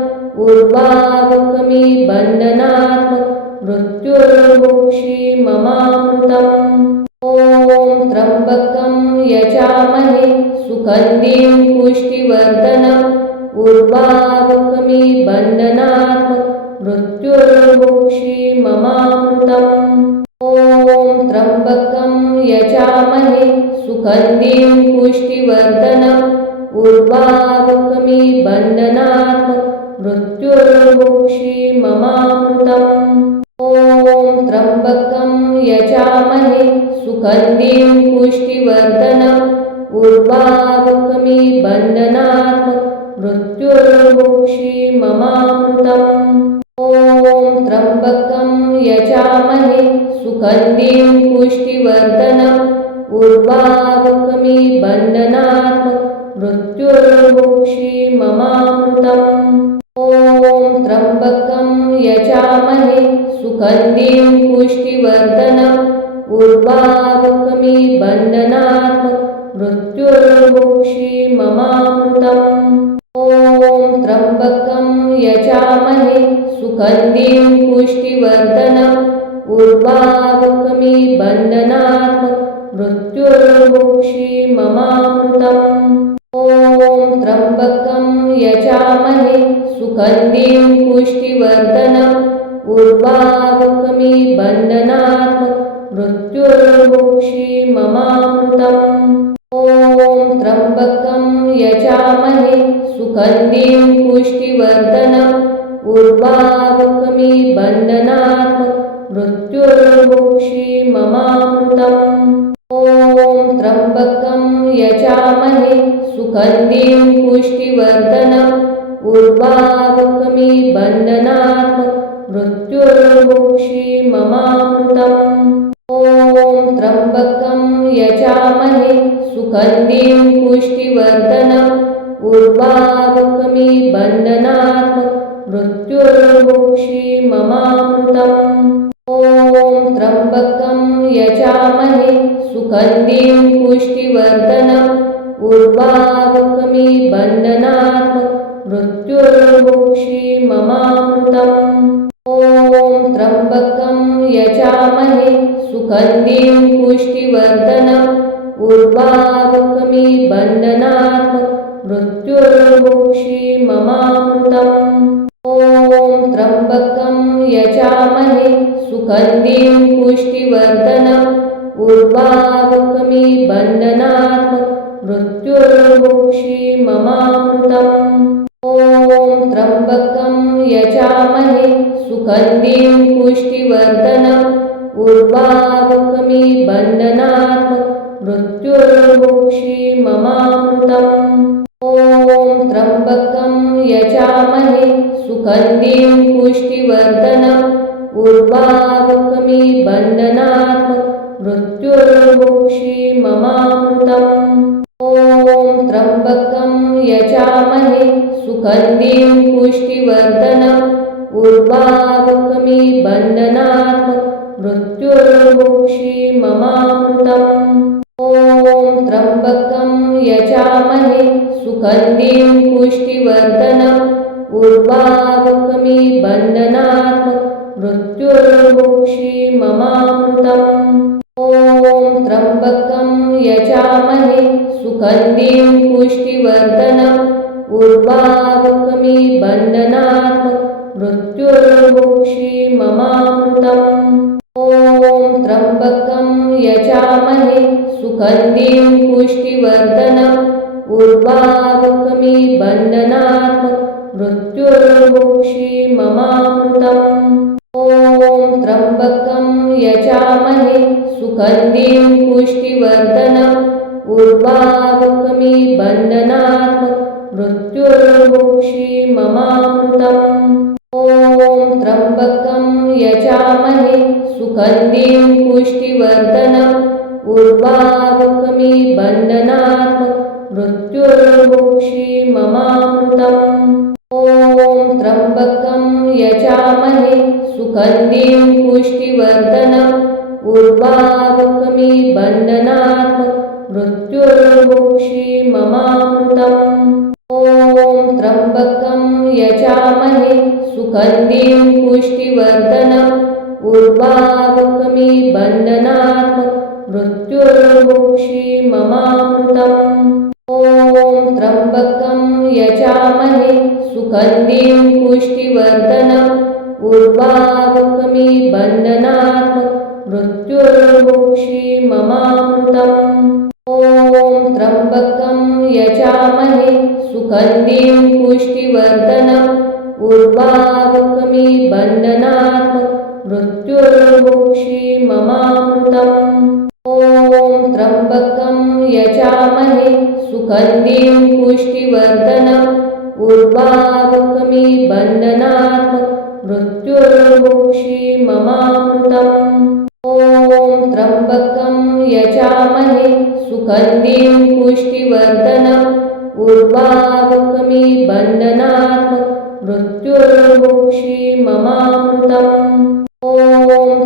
उर्वारुकमिबन्धनात् मृत्युर्मुक्षीममामृतम्। ॐ त्र्यम्बकं यजामहे सुगन्धिं पुष्टिवर्धनम् उर्वारुकमिबन्धनात् मृत्युर्मुक्षीममामृतम्। ॐ त्र्यम्बकं यजामहे सुगन्धिं पुष्टिवर्धनम् उर्वारुकमिबन्धनात् मृत्युर्मुक्षीममामृतम्। ॐ त्र्यम्बकं यजामहे सुगन्धिं पुष्टिवर्धनम् उर्वारुकमिबन्धनात् मृत्युर्मुक्षीममामृतम्। ॐ त्र्यम्बकं यजामहे सुगन्धिं पुष्टिवर्धनम् उर्वारुकमिबन्धनात् मृत्युर्मुक्षीममामृतम्। ॐ त्र्यम्बकं यजामहे सुगन्धिं पुष्टिवर्धनम् उर्वारुकमिबन्धनात् मृत्युर्मुक्षीममामृतम्। ॐ त्र्यम्बकं यजामहे सुगन्धिं पुष्टिवर्धनम् उर्वारुकमिबन्धनात् मृत्युर्मुक्षीममामृतम्। ॐ त्र्यम्बकं यजामहे सुगन्धिं पुष्टिवर्धनम् उर्वारुकमिबन्धनात् मृत्युर्मुक्षीममामृतम्। ॐ त्र्यम्बकं यजामहे सुगन्धिं पुष्टिवर्धनम् उर्वारुकमिबन्धनात् मृत्युर्मुक्षीममामृतम्। ॐ त्र्यम्बकं यजामहे सुगन्धिं पुष्टिवर्धनम् उर्वारुकमिबन्धनात् मृत्युर्मुक्षीममामृतम्। ॐ त्र्यम्बकं यजामहे सुगन्धिं पुष्टिवर्धनम् उर्वारुकमिबन्धनात् मृत्युर्मुक्षीममामृतम्। ॐ त्र्यम्बकं यजामहे सुगन्धिं पुष्टिवर्धनम् उर्वारुकमिबन्धनात् मृत्युर्मुक्षीममामृतम्। ॐ त्र्यम्बकं यजामहे सुगन्धिं पुष्टिवर्धनम् उर्वारुकमिबन्धनात् मृत्युर्मुक्षीममामृतम्। ॐ त्र्यम्बकं यजामहे सुगन्धिं पुष्टिवर्धनम् उर्वारुकमिबन्धनात् मृत्युर्मुक्षीममामृतम्। ॐ त्र्यम्बकं यजामहे सुगन्धिं पुष्टिवर्धनम् उर्वारुकमिबन्धनात् मृत्युर्मुक्षीममामृतम्। ॐ त्र्यम्बकं यजामहे सुगन्धिं पुष्टिवर्धनम् उर्वारुकमिबन्धनात् मृत्युर्मुक्षीममामृतम्। ॐ त्र्यम्बकं यजामहे सुगन्धिं पुष्टिवर्धनम् उर्वारुकमिबन्धनात् मृत्युर्मुक्षीममामृतम्। ॐ त्र्यम्बकं यजामहे सुगन्धिं पुष्टिवर्धनम् उर्वारुकमिबन्धनात् मृत्युर्मुक्षीममामृतम्। ॐ त्र्यंबकं यजामहे सुगन्धिं पुष्टिवर्धनम् उर्वारुकमिव बन्धनात् मृत्युर्मुक्षीयमामृतम्। ॐ त्र्यंबकं यजामहे सुगन्धिं पुष्टिवर्धनम् उर्वारुकमिव बन्धनात् मृत्युर्मुक्षीयमामृतम्। ॐ त्र्यंबकं यजामहे सुगन्धिं पुष्टिवर्धनम् उर्वारुकमिव बन्धनात् मृत्युर्मुक्षीयमामृतम्। ॐ त्र्यंबकं यजामहे सुगन्धिं पुष्टिवर्धनम् उर्वारुकमिव बन्धनात् मृत्युर्मुक्षीयमामृतम्। ॐ त्र्यंबकं यजामहे सुगन्धिं पुष्टिवर्धनम् उर्वारुकमिव बन्धनात् मृत्युर्मुक्षीयमामृतम्। ॐ त्र्यंबकं यजामहे सुगन्धिं पुष्टिवर्धनम् उर्वारुकमिव बन्धनात् मृत्युर्मुक्षीयमामृतम्। ॐ त्र्यंबकं यजामहे सुगन्धिं पुष्टिवर्धनम् उर्वारुकमिव बन्धनात् मृत्युर्मुक्षीयमामृतम्। ॐ त्र्यंबकं यजामहे सुगन्धिं पुष्टिवर्धनम् उर्वारुकमिव बन्धनात् मृत्युर्मुक्षीयमामृतम्। ॐ त्र्यंबकं यजामहे सुगन्धिं पुष्टिवर्धनम् उर्वारुकमिव बन्धनात् मृत्युर्मुक्षीयमामृतम्। ॐ त्र्यंबकं यजामहे सुगन्धिं पुष्टिवर्धनम् उर्वारुकमिव बन्धनात् मृत्युर्मुक्षीयमामृतम्। ॐ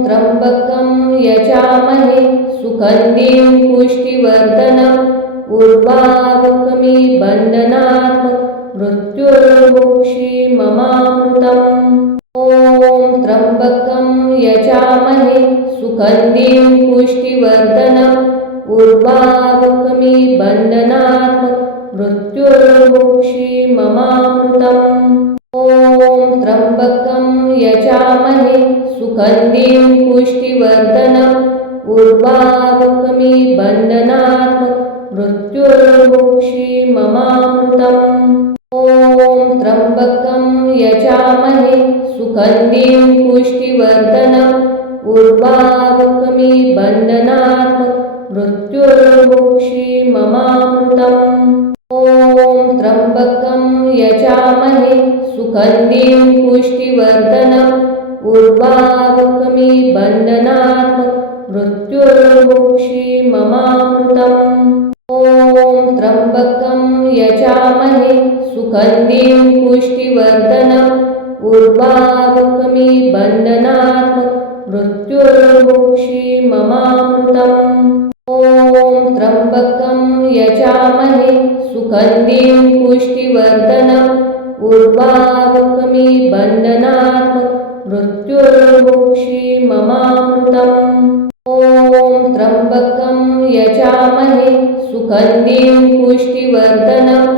त्र्यंबकं यजामहे सुगन्धिं पुष्टिवर्धनम् उर्वारुकमिव बन्धनात् मृत्युर्मुक्षीयमामृतम्। ॐ त्र्यंबकं यजामहे सुगन्धिं पुष्टिवर्धनम् उर्वारुकमिव बन्धनात् मृत्युर्मुक्षीयमामृतम्। ॐ त्र्यंबकं यजामहे सुगन्धिं पुष्टिवर्धनम् उर्वारुकमिव बन्धनात् मृत्युर्मुक्षीयमामृतम्। ॐ त्र्यंबकं यजामहे सुगन्धिं पुष्टिवर्धनम् उर्वारुकमिव बन्धनात् मृत्युर्मुक्षीयमामृतम्। ॐ त्र्यंबकं यजामहे सुगन्धिं पुष्टिवर्धनम् उर्वारुकमिव बन्धनात् मृत्युर्मुक्षीयमामृतम्। ॐ त्र्यंबकं यजामहे सुगन्धिं पुष्टिवर्धनम् उर्वारुकमिव बन्धनात् मृत्युर्मुक्षीयमामृतम्। ॐ त्र्यंबकं यजामहे सुगन्धिं पुष्टिवर्धनम् उर्वारुकमिव बन्धनात् मृत्युर्मुक्षीयमामृतम्। ॐ त्र्यंबकं यजामहे सुगन्धिं पुष्टिवर्धनम्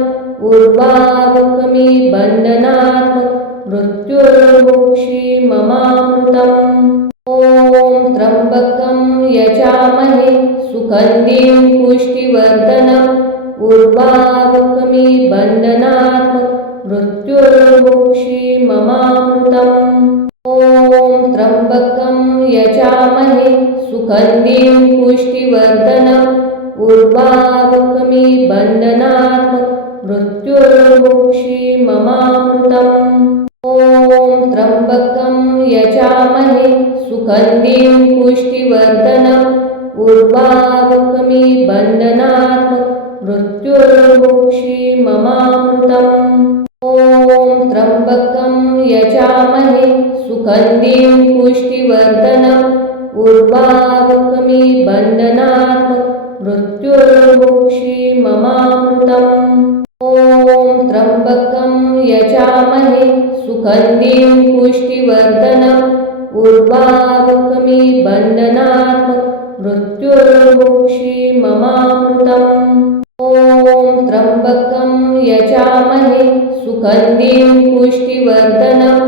उर्वारुकमिव बन्धनात् मृत्युर्मुक्षीयमामृतम्। ॐ त्र्यंबकं यजामहे सुगन्धिं पुष्टिवर्धनम् उर्वारुकमिव बन्धनात् मृत्युर्मुक्षीयमामृतम्। ॐ त्र्यंबकं यजामहे सुगन्धिं पुष्टिवर्धनम् उर्वारुकमिव बन्धनात् मृत्युर्मुक्षीयमामृतम्। ॐ त्र्यंबकं यजामहे सुगन्धिं पुष्टिवर्धनम् उर्वारुकमिव बन्धनात् मृत्युर्मुक्षीयमामृतम्। ॐ त्र्यंबकं यजामहे सुगन्धिं पुष्टिवर्धनम् उर्वारुकमिव बन्धनात् मृत्युर्मुक्षीयमामृतम्। ॐ त्र्यंबकं यजामहे सुगन्धिं पुष्टिवर्धनम् उर्वारुकमिव बन्धनात् मृत्युर्मुक्षीममामृतम्। ॐ त्र्यम्बकं यजामहे सुगन्धिं पुष्टिवर्धनम्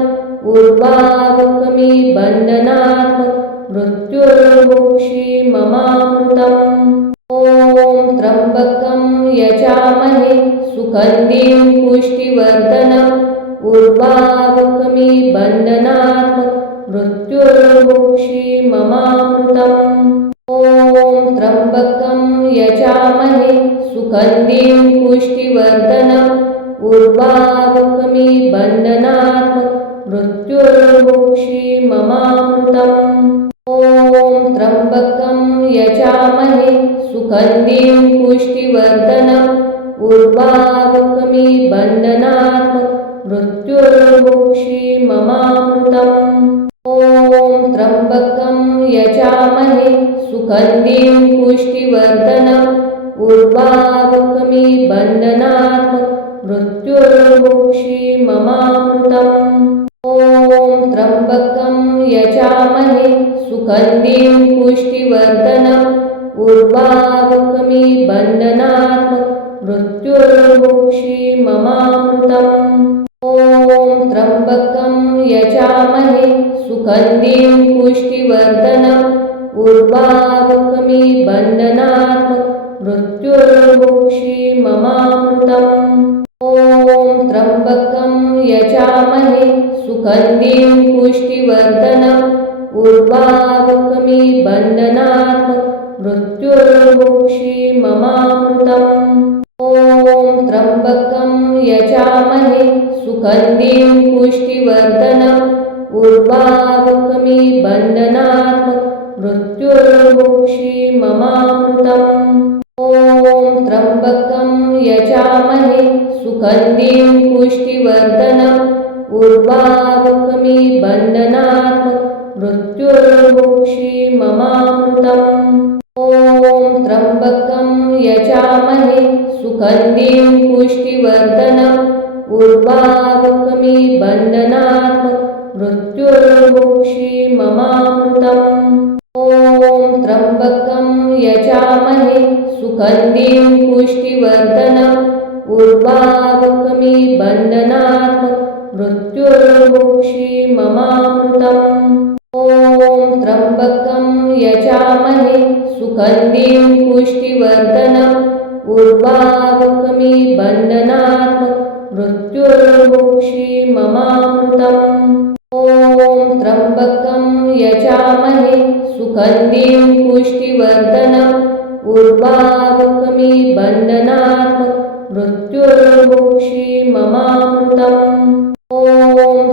उर्वारुकमिबन्धनात् मृत्युर्मुक्षीममामृतम्। ॐ त्र्यम्बकं यजामहे सुगन्धिं पुष्टिवर्धनम् उर्वारुकमिबन्धनात् मृत्युर्मुक्षीममामृतम्। ॐ त्र्यम्बकं यजामहे सुगन्धिं पुष्टिवर्धनम् उर्वारुकमिबन्धनात् मृत्युर्मुक्षीममामृतम्। ॐ त्र्यम्बकं यजामहे सुगन्धिं पुष्टिवर्धनम् उर्वारुकमिबन्धनात् मृत्युर्मुक्षीममामृतम्। ॐ त्र्यम्बकं यजामहे सुगन्धिं पुष्टिवर्धनम् उर्वारुकमिबन्धनात् मृत्युर्मुक्षीममामृतम्। ॐ त्र्यम्बकं यजामहे सुगन्धिं पुष्टिवर्धनम् उर्वारुकमिबन्धनात् मृत्युर्मुक्षीममामृतम्। ॐ त्र्यम्बकं यजामहे सुगन्धिं पुष्टिवर्धनम् उर्वारुकमिबन्धनात् मृत्युर्मुक्षीममामृतम्। ॐ त्र्यम्बकं यजामहे सुगन्धिं पुष्टिवर्धनम् उर्वारुकमिबन्धनात् मृत्युर्मुक्षीममामृतम्। ॐ त्र्यम्बकं यजामहे सुगन्धिं पुष्टिवर्धनम् उर्वारुकमिबन्धनात् मृत्युर्मुक्षीममामृतम्। ॐ त्र्यम्बकं यजामहे सुगन्धिं पुष्टिवर्धनम् उर्वारुकमिबन्धनात् मृत्युर्मुक्षीममामृतम्। ॐ त्र्यम्बकं यजामहे सुगन्धिं पुष्टिवर्धनम् उर्वारुकमिबन्धनात् मृत्युर्मुक्षीममामृतम्। ॐ त्र्यम्बकं यजामहे सुगन्धिं पुष्टिवर्धनम् उर्वारुकमिबन्धनात् मृत्युर्मुक्षीममामृतम्। ॐ त्र्यम्बकं यजामहे सुगन्धिं पुष्टिवर्धनम् उर्वारुकमिबन्धनात् मृत्युर्मुक्षीममामृतम्। ॐ त्र्यम्बकं यजामहे सुगन्धिं पुष्टिवर्धनम् उर्वारुकमिबन्धनात् मृत्युर्मुक्षीममामृतम्। ॐ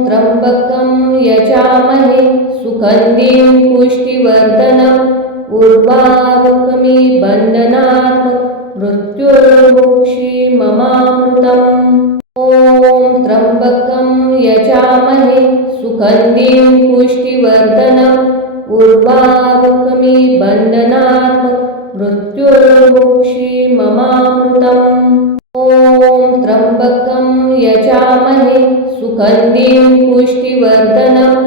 त्र्यम्बकं यजामहे सुगन्धिं पुष्टिवर्धनम् उर्वारुकमिबन्धनात् मृत्युर्मुक्षीममामृतम्। ॐ त्र्यम्बकं यजामहे सुगन्धिं पुष्टिवर्धनम् उर्वारुकमिबन्धनात् मृत्युर्मुक्षीममामृतम्। ॐ त्र्यम्बकं यजामहे सुगन्धिं पुष्टिवर्धनम्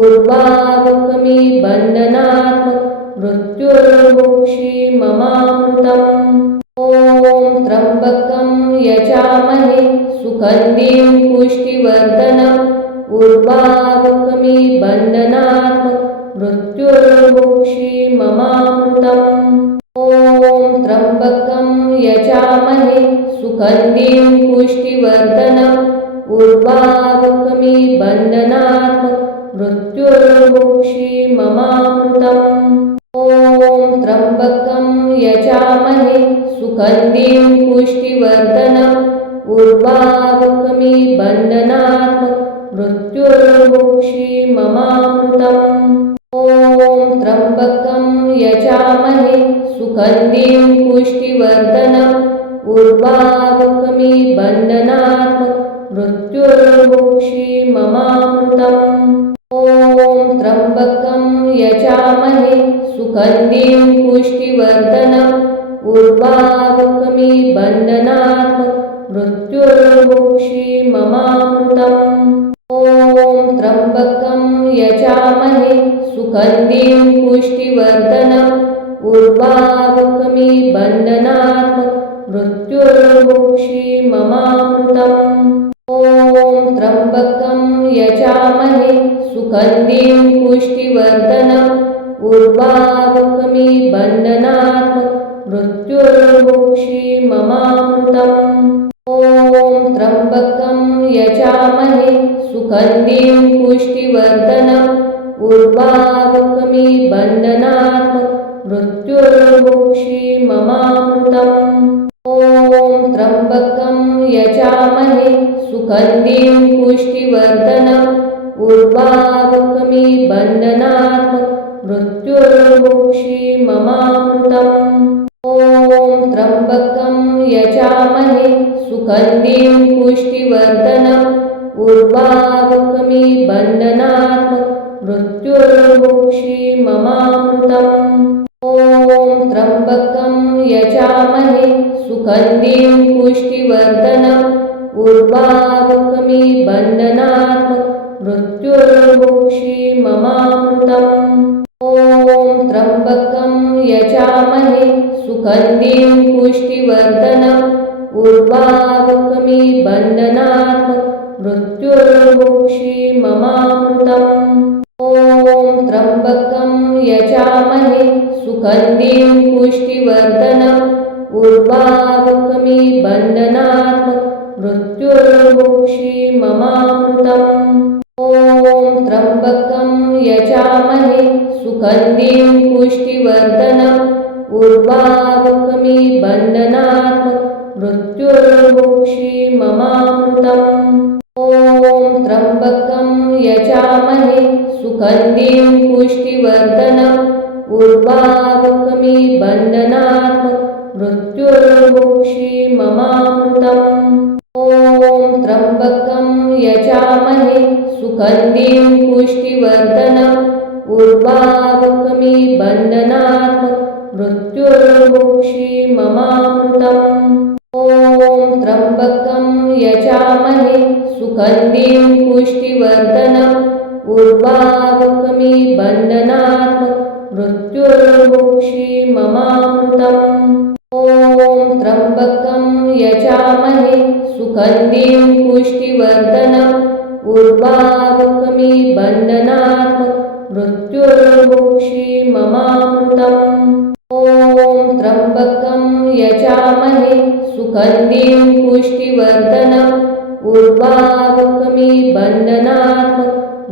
उर्वारुकमिबन्धनात् मृत्युर्मुक्षीममामृतम्। ॐ त्र्यम्बकं यजामहे सुगन्धिं पुष्टिवर्धनम् उर्वारुकमिबन्धनात् मृत्युर्मुक्षीममामृतम्। ॐ त्र्यम्बकं यजामहे सुगन्धिं पुष्टिवर्धनम् उर्वारुकमिबन्धनात् मृत्युर्मुक्षीममामृतम्। ॐ त्र्यम्बकं यजामहे सुगन्धिं पुष्टिवर्धनम् उर्वारुकमिबन्धनात् मृत्युर्मुक्षीममामृतम्। ॐ त्र्यम्बकं यजामहे सुगन्धिं पुष्टिवर्धनम् उर्वारुकमिबन्धनात् मृत्युर्मुक्षीममामृतम्। ॐ त्र्यम्बकं यजामहे सुगन्धिं पुष्टिवर्धनम् उर्वारुकमिबन्धनात् मृत्युर्मुक्षीममामृतम्। ॐ त्र्यम्बकं यजामहे सुगन्धिं पुष्टिवर्धनम् उर्वारुकमिबन्धनात् मृत्युर्मुक्षीममामृतम्। ॐ त्र्यम्बकं यजामहे सुगन्धिं पुष्टिवर्धनम् उर्वारुकमिबन्धनात् मृत्युर्मुक्षीममामृतम्। ॐ त्र्यम्बकं यजामहे सुगन्धिं पुष्टिवर्धनम् उर्वारुकमिबन्धनात् मृत्युर्मुक्षीममामृतम्। ॐ त्र्यम्बकं यजामहे सुगन्धिं पुष्टिवर्धनम् उर्वारुकमिबन्धनात् मृत्युर्मुक्षीममामृतम्। ॐ त्र्यम्बकं यजामहे सुगन्धिं पुष्टिवर्धनम् उर्वारुकमिबन्धनात् मृत्युर्मुक्षीममामृतम्। ॐ त्र्यम्बकं यजामहे सुगन्धिं पुष्टिवर्धनम् उर्वारुकमिबन्धनात् मृत्युर्मुक्षीममामृतम्। ॐ त्र्यम्बकं यजामहे सुगन्धिं पुष्टिवर्धनम् उर्वारुकमिबन्धनात् मृत्युर्मुक्षीममामृतम्। ॐ त्र्यम्बकं यजामहे सुगन्धिं पुष्टिवर्धनम् उर्वारुकमिबन्धनात् मृत्युर्मुक्षीममामृतम्। ॐ त्र्यम्बकं यजामहे सुगन्धिं पुष्टिवर्धनम् उर्वारुकमिबन्धनात् मृत्युर्मुक्षीममामृतम्। ॐ त्र्यम्बकं यजामहे सुगन्धिं पुष्टिवर्धनम् उर्वारुकमिबन्धनात् मृत्युर्मुक्षीममामृतम्। ॐ त्र्यम्बकं यजामहे सुगन्धिं पुष्टिवर्धनम् उर्वारुकमिबन्धनात् मृत्युर्मुक्षीममामृतम्। ॐ त्र्यम्बकं यजामहे सुगन्धिं पुष्टिवर्धनम् उर्वारुकमिबन्धनात् मृत्युर्मुक्षीममामृतम्। ॐ त्र्यम्बकं यजामहे सुगन्धिं पुष्टिवर्धनम् उर्वारुकमिबन्धनात् मृत्युर्मुक्षीममामृतम्। ॐ त्र्यम्बकं यजामहे सुगन्धिं पुष्टिवर्धनम् उर्वारुकमिबन्धनात्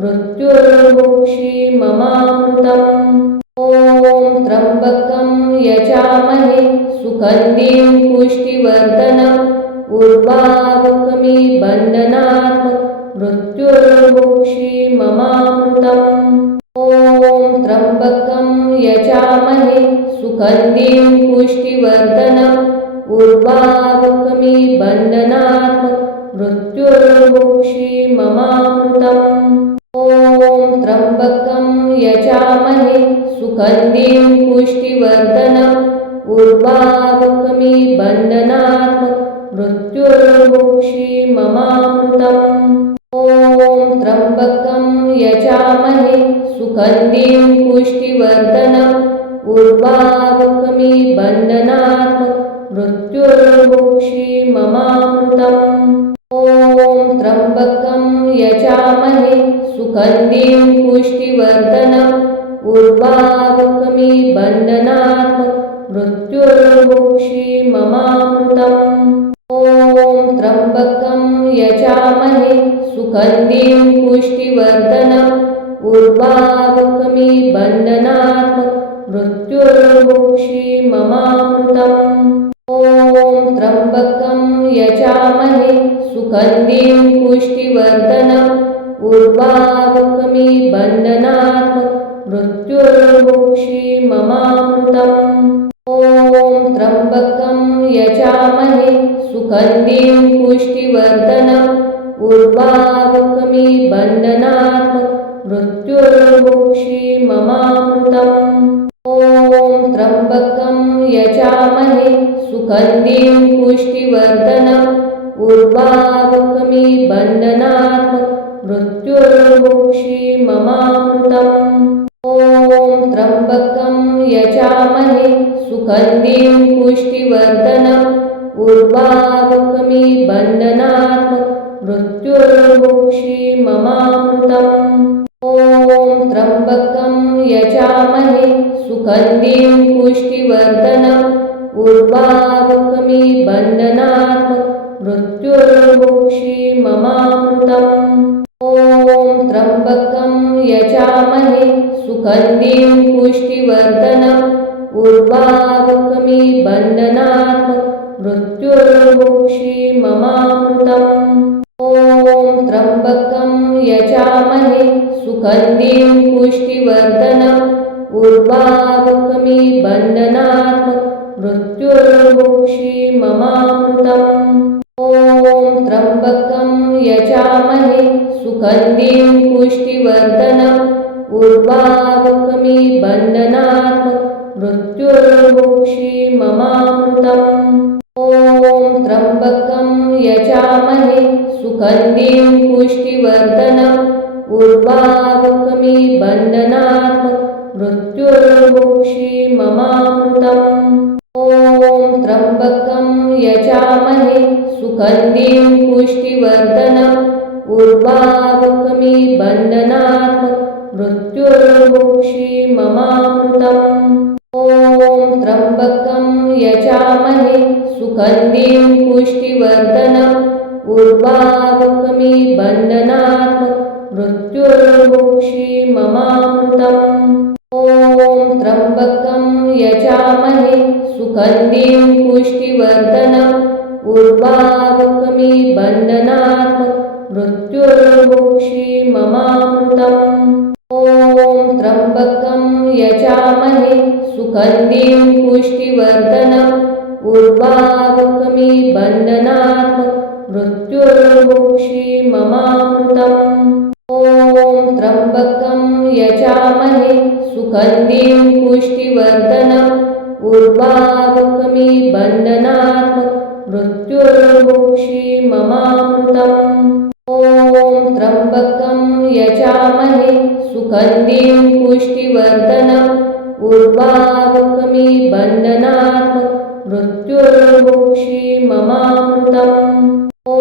मृत्युर्मुक्षीममामृतम्। ॐ त्र्यम्बकं यजामहे सुगन्धिं पुष्टिवर्धनम् उर्वारुकमिबन्धनात् मृत्युर्मुक्षीममामृतम्। ॐ त्र्यम्बकं यजामहे सुगन्धिं पुष्टिवर्धनम् उर्वारुकमिबन्धनात् मृत्युर्मुक्षीममामृतम्। ॐ त्र्यम्बकं यजामहे सुगन्धिं पुष्टिवर्धनम् उर्वारुकमिबन्धनात् मृत्युर्मुक्षीममामृतम्। ॐ त्र्यम्बकं यजामहे सुगन्धिं पुष्टिवर्धनम् उर्वारुकमिबन्धनात् मृत्युर्मुक्षीममामृतम्। ॐ त्र्यम्बकं यजामहे सुगन्धिं पुष्टिवर्धनम् उर्वारुकमिबन्धनात् मृत्युर्मुक्षीममामृतम्। ॐ त्र्यम्बकं यजामहे सुगन्धिं पुष्टिवर्धनम् उर्वारुकमिबन्धनात् मृत्युर्मुक्षीममामृतम्। ॐ त्र्यम्बकं यजामहे सुगन्धिं पुष्टिवर्धनम् उर्वारुकमिबन्धनात् मृत्युर्मुक्षीममामृतम्। ॐ त्र्यम्बकं यजामहे सुगन्धिं पुष्टिवर्धनम् उर्वारुकमिबन्धनात् मृत्युर्मुक्षीममामृतम्। ॐ त्र्यम्बकं यजामहे सुगन्धिं पुष्टिवर्धनम् उर्वारुकमिबन्धनात् मृत्युर्मुक्षीममामृतम्। ॐ त्र्यंबकं यजामहे सुगन्धिं पुष्टिवर्धनम् उर्वारुकमिव बन्धनात् मृत्युर्मुक्षीयमामृतम्। ॐ त्र्यंबकं यजामहे सुगन्धिं पुष्टिवर्धनम् उर्वारुकमिव बन्धनात् मृत्युर्मुक्षीयमामृतम्। ॐ त्र्यंबकं यजामहे सुगन्धिं पुष्टिवर्धनम् उर्वारुकमिव बन्धनात् मृत्युर्मुक्षीयमामृतम्। ॐ त्र्यंबकं यजामहे सुगन्धिं पुष्टिवर्धनम् उर्वारुकमिव बन्धनात् मृत्युर्मुक्षीयमामृतम्। ॐ त्र्यंबकं यजामहे सुगन्धिं पुष्टिवर्धनम् उर्वारुकमिव बन्धनात् मृत्युर्मुक्षीयमामृतम्। ॐ त्र्यंबकं यजामहे सुगन्धिं पुष्टिवर्धनम् उर्वारुकमिव बन्धनात् मृत्युर्मुक्षीयमामृतम्। ॐ त्र्यंबकं यजामहे सुगन्धिं पुष्टिवर्धनम् उर्वारुकमिव बन्धनात् मृत्युर्मुक्षीयमामृतम्। ॐ त्र्यंबकं यजामहे सुगन्धिं पुष्टिवर्धनम् उर्वारुकमिव बन्धनात् मृत्युर्मुक्षीयमामृतम्। ॐ त्र्यंबकं यजामहे सुगन्धिं पुष्टिवर्धनम् उर्वारुकमिव बन्धनात् मृत्युर्मुक्षीयमामृतम्। ॐ त्र्यंबकं यजामहे सुगन्धिं पुष्टिवर्धनम् उर्वारुकमिव बन्धनात् मृत्युर्मुक्षीयमामृतम्। ॐ त्र्यंबकं यजामहे सुगन्धिं पुष्टिवर्धनम् उर्वारुकमिव बन्धनात् मृत्युर्मुक्षीयमामृतम्। ॐ त्र्यंबकं यजामहे सुगन्धिं पुष्टिवर्धनम् उर्वारुकमिव बन्धनात् मृत्युर्मुक्षीयमामृतम्। ॐ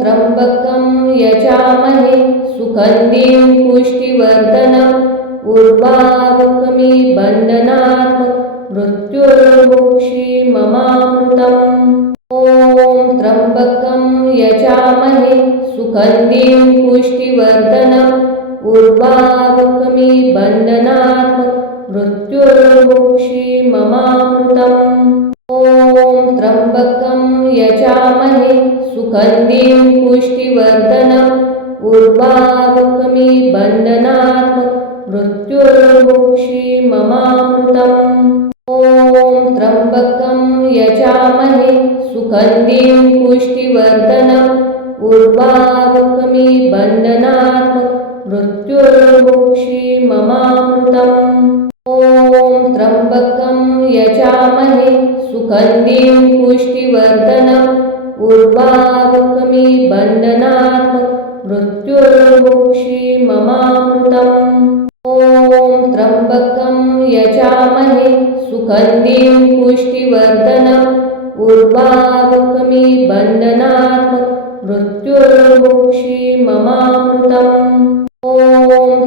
त्र्यंबकं यजामहे सुगन्धिं पुष्टिवर्धनम् उर्वारुकमिव बन्धनात् मृत्युर्मुक्षीयमामृतम्। ॐ त्र्यंबकं यजामहे सुगन्धिं पुष्टिवर्धनम् उर्वारुकमिव बन्धनात् मृत्युर्मुक्षीयमामृतम्। ॐ त्र्यंबकं यजामहे सुगन्धिं पुष्टिवर्धनम् उर्वारुकमिव बन्धनात् मृत्युर्मुक्षीयमामृतम्। ॐ त्र्यंबकं यजामहे सुगन्धिं पुष्टिवर्धनम् उर्वारुकमिव बन्धनात् मृत्युर्मुक्षीयमामृतम्। ॐ त्र्यंबकं यजामहे सुगन्धिं पुष्टिवर्धनम् उर्वारुकमिव बन्धनात् मृत्युर्मुक्षीयमामृतम्। ॐ त्र्यंबकं यजामहे सुगन्धिं पुष्टिवर्धनम् उर्वारुकमिव बन्धनात् मृत्युर्मुक्षीयमामृतम्। ॐ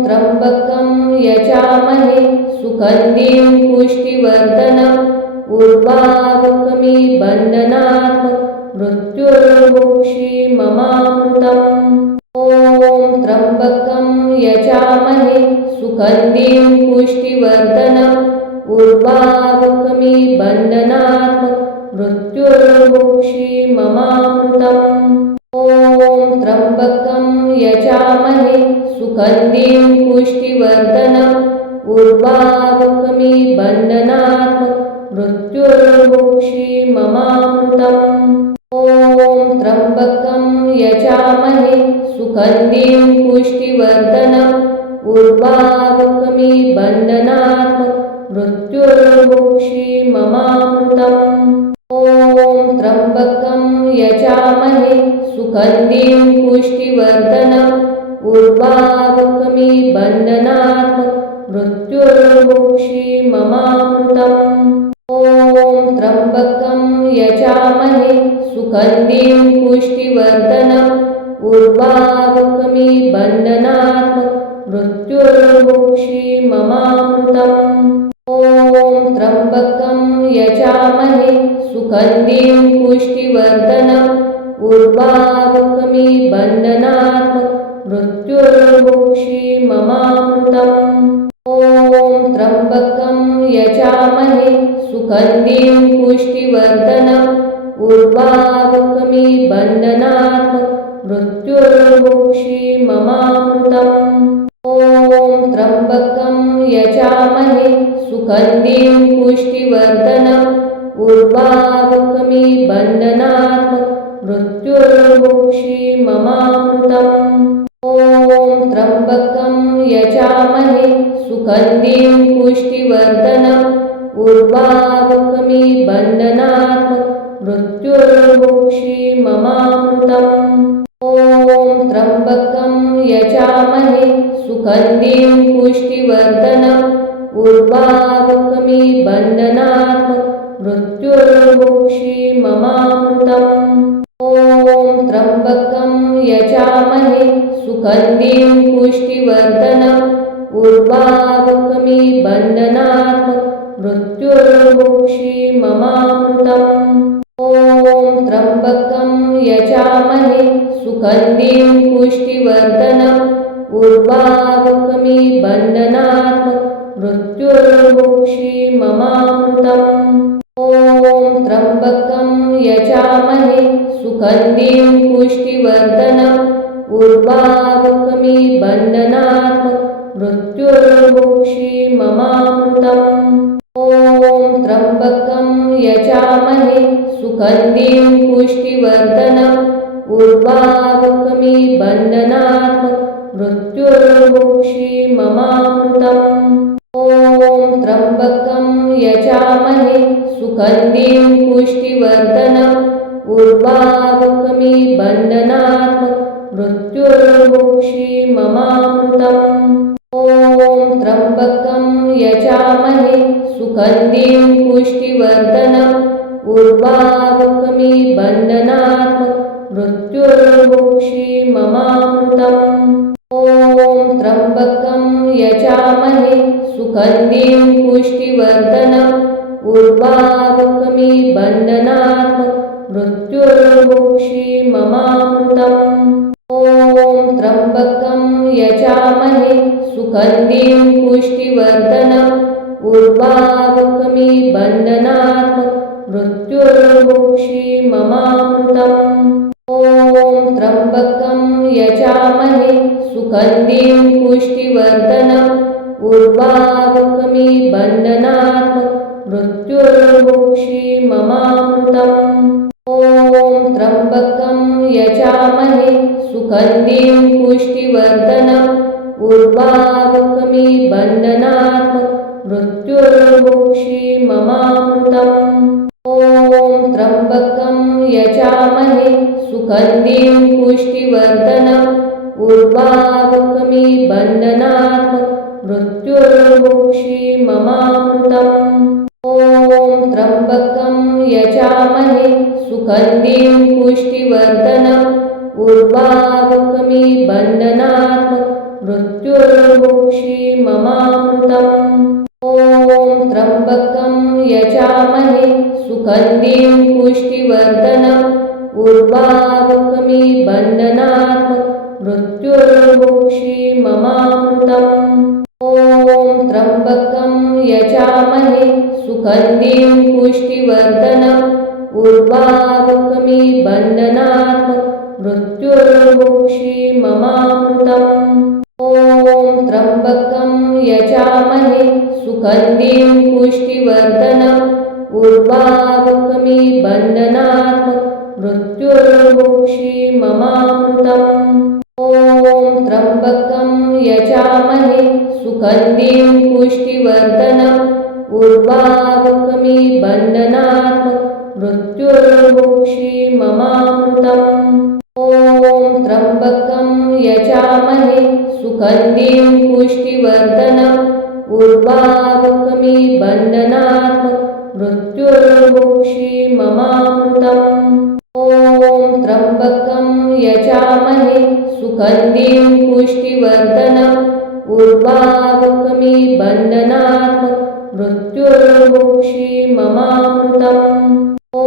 त्र्यंबकं यजामहे सुगन्धिं पुष्टिवर्धनम् उर्वारुकमिव बन्धनात् मृत्युर्मुक्षीयमामृतम्। ॐ त्र्यंबकं यजामहे सुगन्धिं पुष्टिवर्धनम् उर्वारुकमिव बन्धनात् मृत्युर्मुक्षीयमामृतम्। ॐ त्र्यंबकं यजामहे सुगन्धिं पुष्टिवर्धनम् उर्वारुकमिव बन्धनात् मृत्युर्मुक्षीयमामृतम्। ॐ त्र्यंबकं यजामहे सुगन्धिं पुष्टिवर्धनम् उर्वारुकमिव बन्धनात् मृत्युर्मुक्षीयमामृतम्। ॐ त्र्यंबकं यजामहे सुगन्धिं पुष्टिवर्धनम् उर्वारुकमिव बन्धनात् मृत्युर्मुक्षीममामृतम्। ॐ त्र्यम्बकं यजामहे सुगन्धिं पुष्टिवर्धनम् उर्वारुकमिबन्धनात् मृत्युर्मुक्षीममामृतम्। ॐ त्र्यम्बकं यजामहे सुगन्धिं पुष्टिवर्धनम् उर्वारुकमिबन्धनात् मृत्युर्मुक्षीममामृतम्। ॐ त्र्यम्बकं यजामहे सुगन्धिं पुष्टिवर्धनम् उर्वारुकमिबन्धनात् मृत्युर्मुक्षीममामृतम्। ॐ त्र्यम्बकं यजामहे सुगन्धिं पुष्टिवर्धनम् उर्वारुकमिबन्धनात् मृत्युर्मुक्षीममामृतम्। ॐ त्र्यम्बकं यजामहे सुगन्धिं पुष्टिवर्धनम् उर्वारुकमिबन्धनात् मृत्युर्मुक्षीममामृतम्। ॐ त्र्यम्बकं यजामहे सुगन्धिं पुष्टिवर्धनम् उर्वारुकमिबन्धनात् मृत्युर्मुक्षीममामृतम्। ॐ त्र्यम्बकं यजामहे सुगन्धिं पुष्टिवर्धनम् उर्वारुकमिबन्धनात् मृत्युर्मुक्षीममामृतम्। ॐ त्र्यम्बकं यजामहे सुगन्धिं पुष्टिवर्धनम् उर्वारुकमिबन्धनात् मृत्युर्मुक्षीममामृतम्। ॐ त्र्यम्बकं यजामहे सुगन्धिं पुष्टिवर्धनम् उर्वारुकमिबन्धनात् मृत्युर्मुक्षीममामृतम्। ॐ त्र्यम्बकं यजामहे सुगन्धिं पुष्टिवर्धनम् उर्वारुकमिबन्धनात् मृत्युर्मुक्षीममामृतम्। ॐ त्र्यम्बकं यजामहे सुगन्धिं पुष्टिवर्धनम् उर्वारुकमिबन्धनात् मृत्युर्मुक्षीममामृतम्। ॐ त्र्यम्बकं यजामहे सुगन्धिं पुष्टिवर्धनम् उर्वारुकमिबन्धनात् मृत्युर्मुक्षीममामृतम्। ॐ त्र्यम्बकं यजामहे सुगन्धिं पुष्टिवर्धनम् उर्वारुकमिबन्धनात् मृत्युर्मुक्षीममामृतम्। ॐ त्र्यम्बकं यजामहे सुगन्धिं पुष्टिवर्धनम् उर्वारुकमिबन्धनात् मृत्युर्मुक्षीममामृतम्। ॐ त्र्यम्बकं यजामहे सुगन्धिं पुष्टिवर्धनम् उर्वारुकमिबन्धनात् मृत्युर्मुक्षीममामृतम्। ॐ त्र्यम्बकं यजामहे सुगन्धिं पुष्टिवर्धनम् उर्वारुकमिबन्धनात् मृत्युर्मुक्षीममामृतम्। ॐ त्र्यम्बकं यजामहे सुगन्धिं पुष्टिवर्धनम् उर्वारुकमिबन्धनात् मृत्युर्मुक्षीममामृतम्। ॐ त्र्यम्बकं यजामहे सुगन्धिं पुष्टिवर्धनम् उर्वारुकमिबन्धनात् मृत्युर्मुक्षीममामृतम्। ॐ त्र्यम्बकं यजामहे सुगन्धिं पुष्टिवर्धनम् उर्वारुकमिबन्धनात् मृत्युर्मुक्षीममामृतम्। ॐ त्र्यम्बकं यजामहे सुगन्धिं पुष्टिवर्धनम् उर्वारुकमिबन्धनात् मृत्युर्मुक्षीममामृतम्। ॐ त्र्यम्बकं यजामहे सुगन्धिं पुष्टिवर्धनम् उर्वारुकमिबन्धनात् मृत्युर्मुक्षीममामृतम्। ॐ त्र्यम्बकं यजामहे सुगन्धिं पुष्टिवर्धनम् उर्वारुकमिबन्धनात् मृत्युर्मुक्षीममामृतम्। ॐ त्र्यम्बकं यजामहे सुगन्धिं पुष्टिवर्धनम् मृत्युर्मुक्षीममामृतम्। ॐ त्र्यम्बकं यजामहे सुगन्धिं पुष्टिवर्धनम् उर्वारुकमिबन्धनात् मृत्युर्मुक्षीममामृतम्। ॐ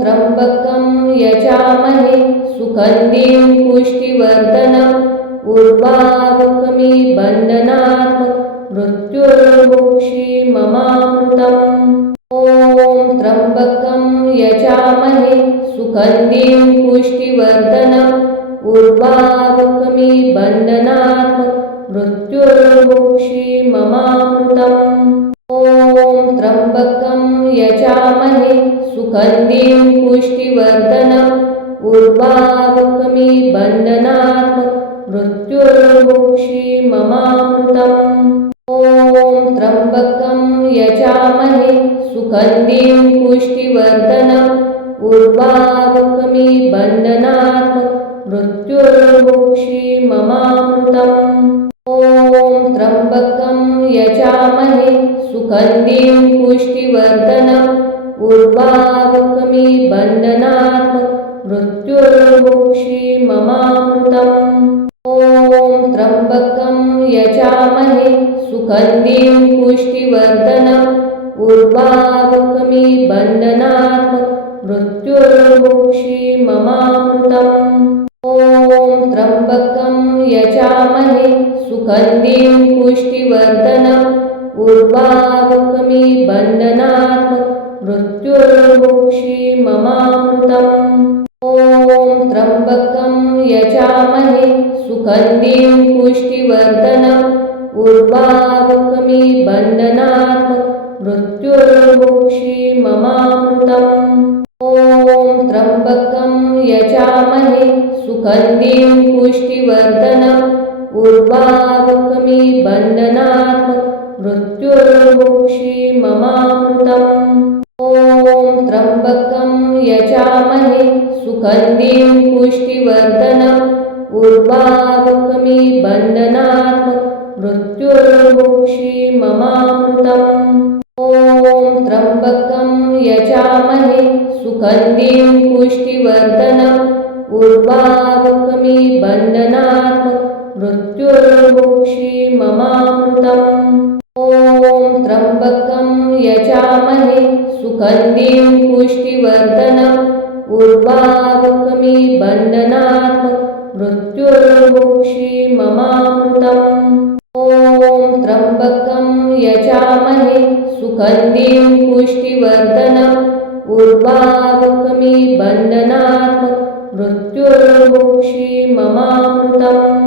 त्र्यम्बकं यजामहे सुगन्धिं पुष्टिवर्धनम् उर्वारुकमिबन्धनात् मृत्युर्मुक्षीममामृतम्। ॐ त्र्यम्बकं यजामहे सुगन्धिं पुष्टिवर्धनम् उर्वारुकमिबन्धनात् मृत्युर्मुक्षीममामृतम्। ॐ त्र्यम्बकं यजामहे सुगन्धिं पुष्टिवर्धनम् उर्वारुकमिबन्धनात् मृत्युर्मुक्षीममामृतम्। ॐ त्र्यम्बकं यजामहे सुगन्धिं पुष्टिवर्धनम् उर्वारुकमिबन्धनात् मृत्युर्मुक्षीममामृतम्। ॐ त्र्यम्बकं यजामहे सुगन्धिं पुष्टिवर्धनम् उर्वारुकमिबन्धनात् मृत्युर्मुक्षीममामृतम्। ॐ त्र्यम्बकं यजामहे सुगन्धिं पुष्टिवर्धनम् उर्वारुकमिबन्धनात् मृत्युर्मुक्षीममामृतम्। ॐ त्र्यम्बकं यजामहे सुगन्धिं पुष्टिवर्धनम् उर्वारुकमिबन्धनात् मृत्युर्मुक्षीममामृतम्। ॐ त्र्यम्बकं यजामहे सुगन्धिं पुष्टिवर्धनम् उर्वारुकमिबन्धनात् मृत्युर्मुक्षीममामृतम्। ॐ त्र्यम्बकं यजामहे सुगन्धिं पुष्टिवर्धनम् उर्वारुकमिबन्धनात् मृत्युर्मुक्षीममामृतम्। ॐ त्र्यम्बकं यजामहे सुगन्धिं पुष्टिवर्धनम् उर्वारुकमिबन्धनात् मृत्युर्मुक्षीममामृतम्। ॐ त्र्यम्बकं यजामहे सुगन्धिं पुष्टिवर्धनम् उर्वारुकमिबन्धनात् मृत्युर्मुक्षीममामृतम्। ॐ त्र्यम्बकं यजामहे सुगन्धिं पुष्टिवर्धनम् उर्वारुकमिबन्धनात् मृत्युर्मुक्षीममामृतम्। ॐ त्र्यम्बकं यजामहे सुगन्धिं पुष्टिवर्धनम् उर्वारुकमिबन्धनात् मृत्युर्मुक्षीममामृतम्।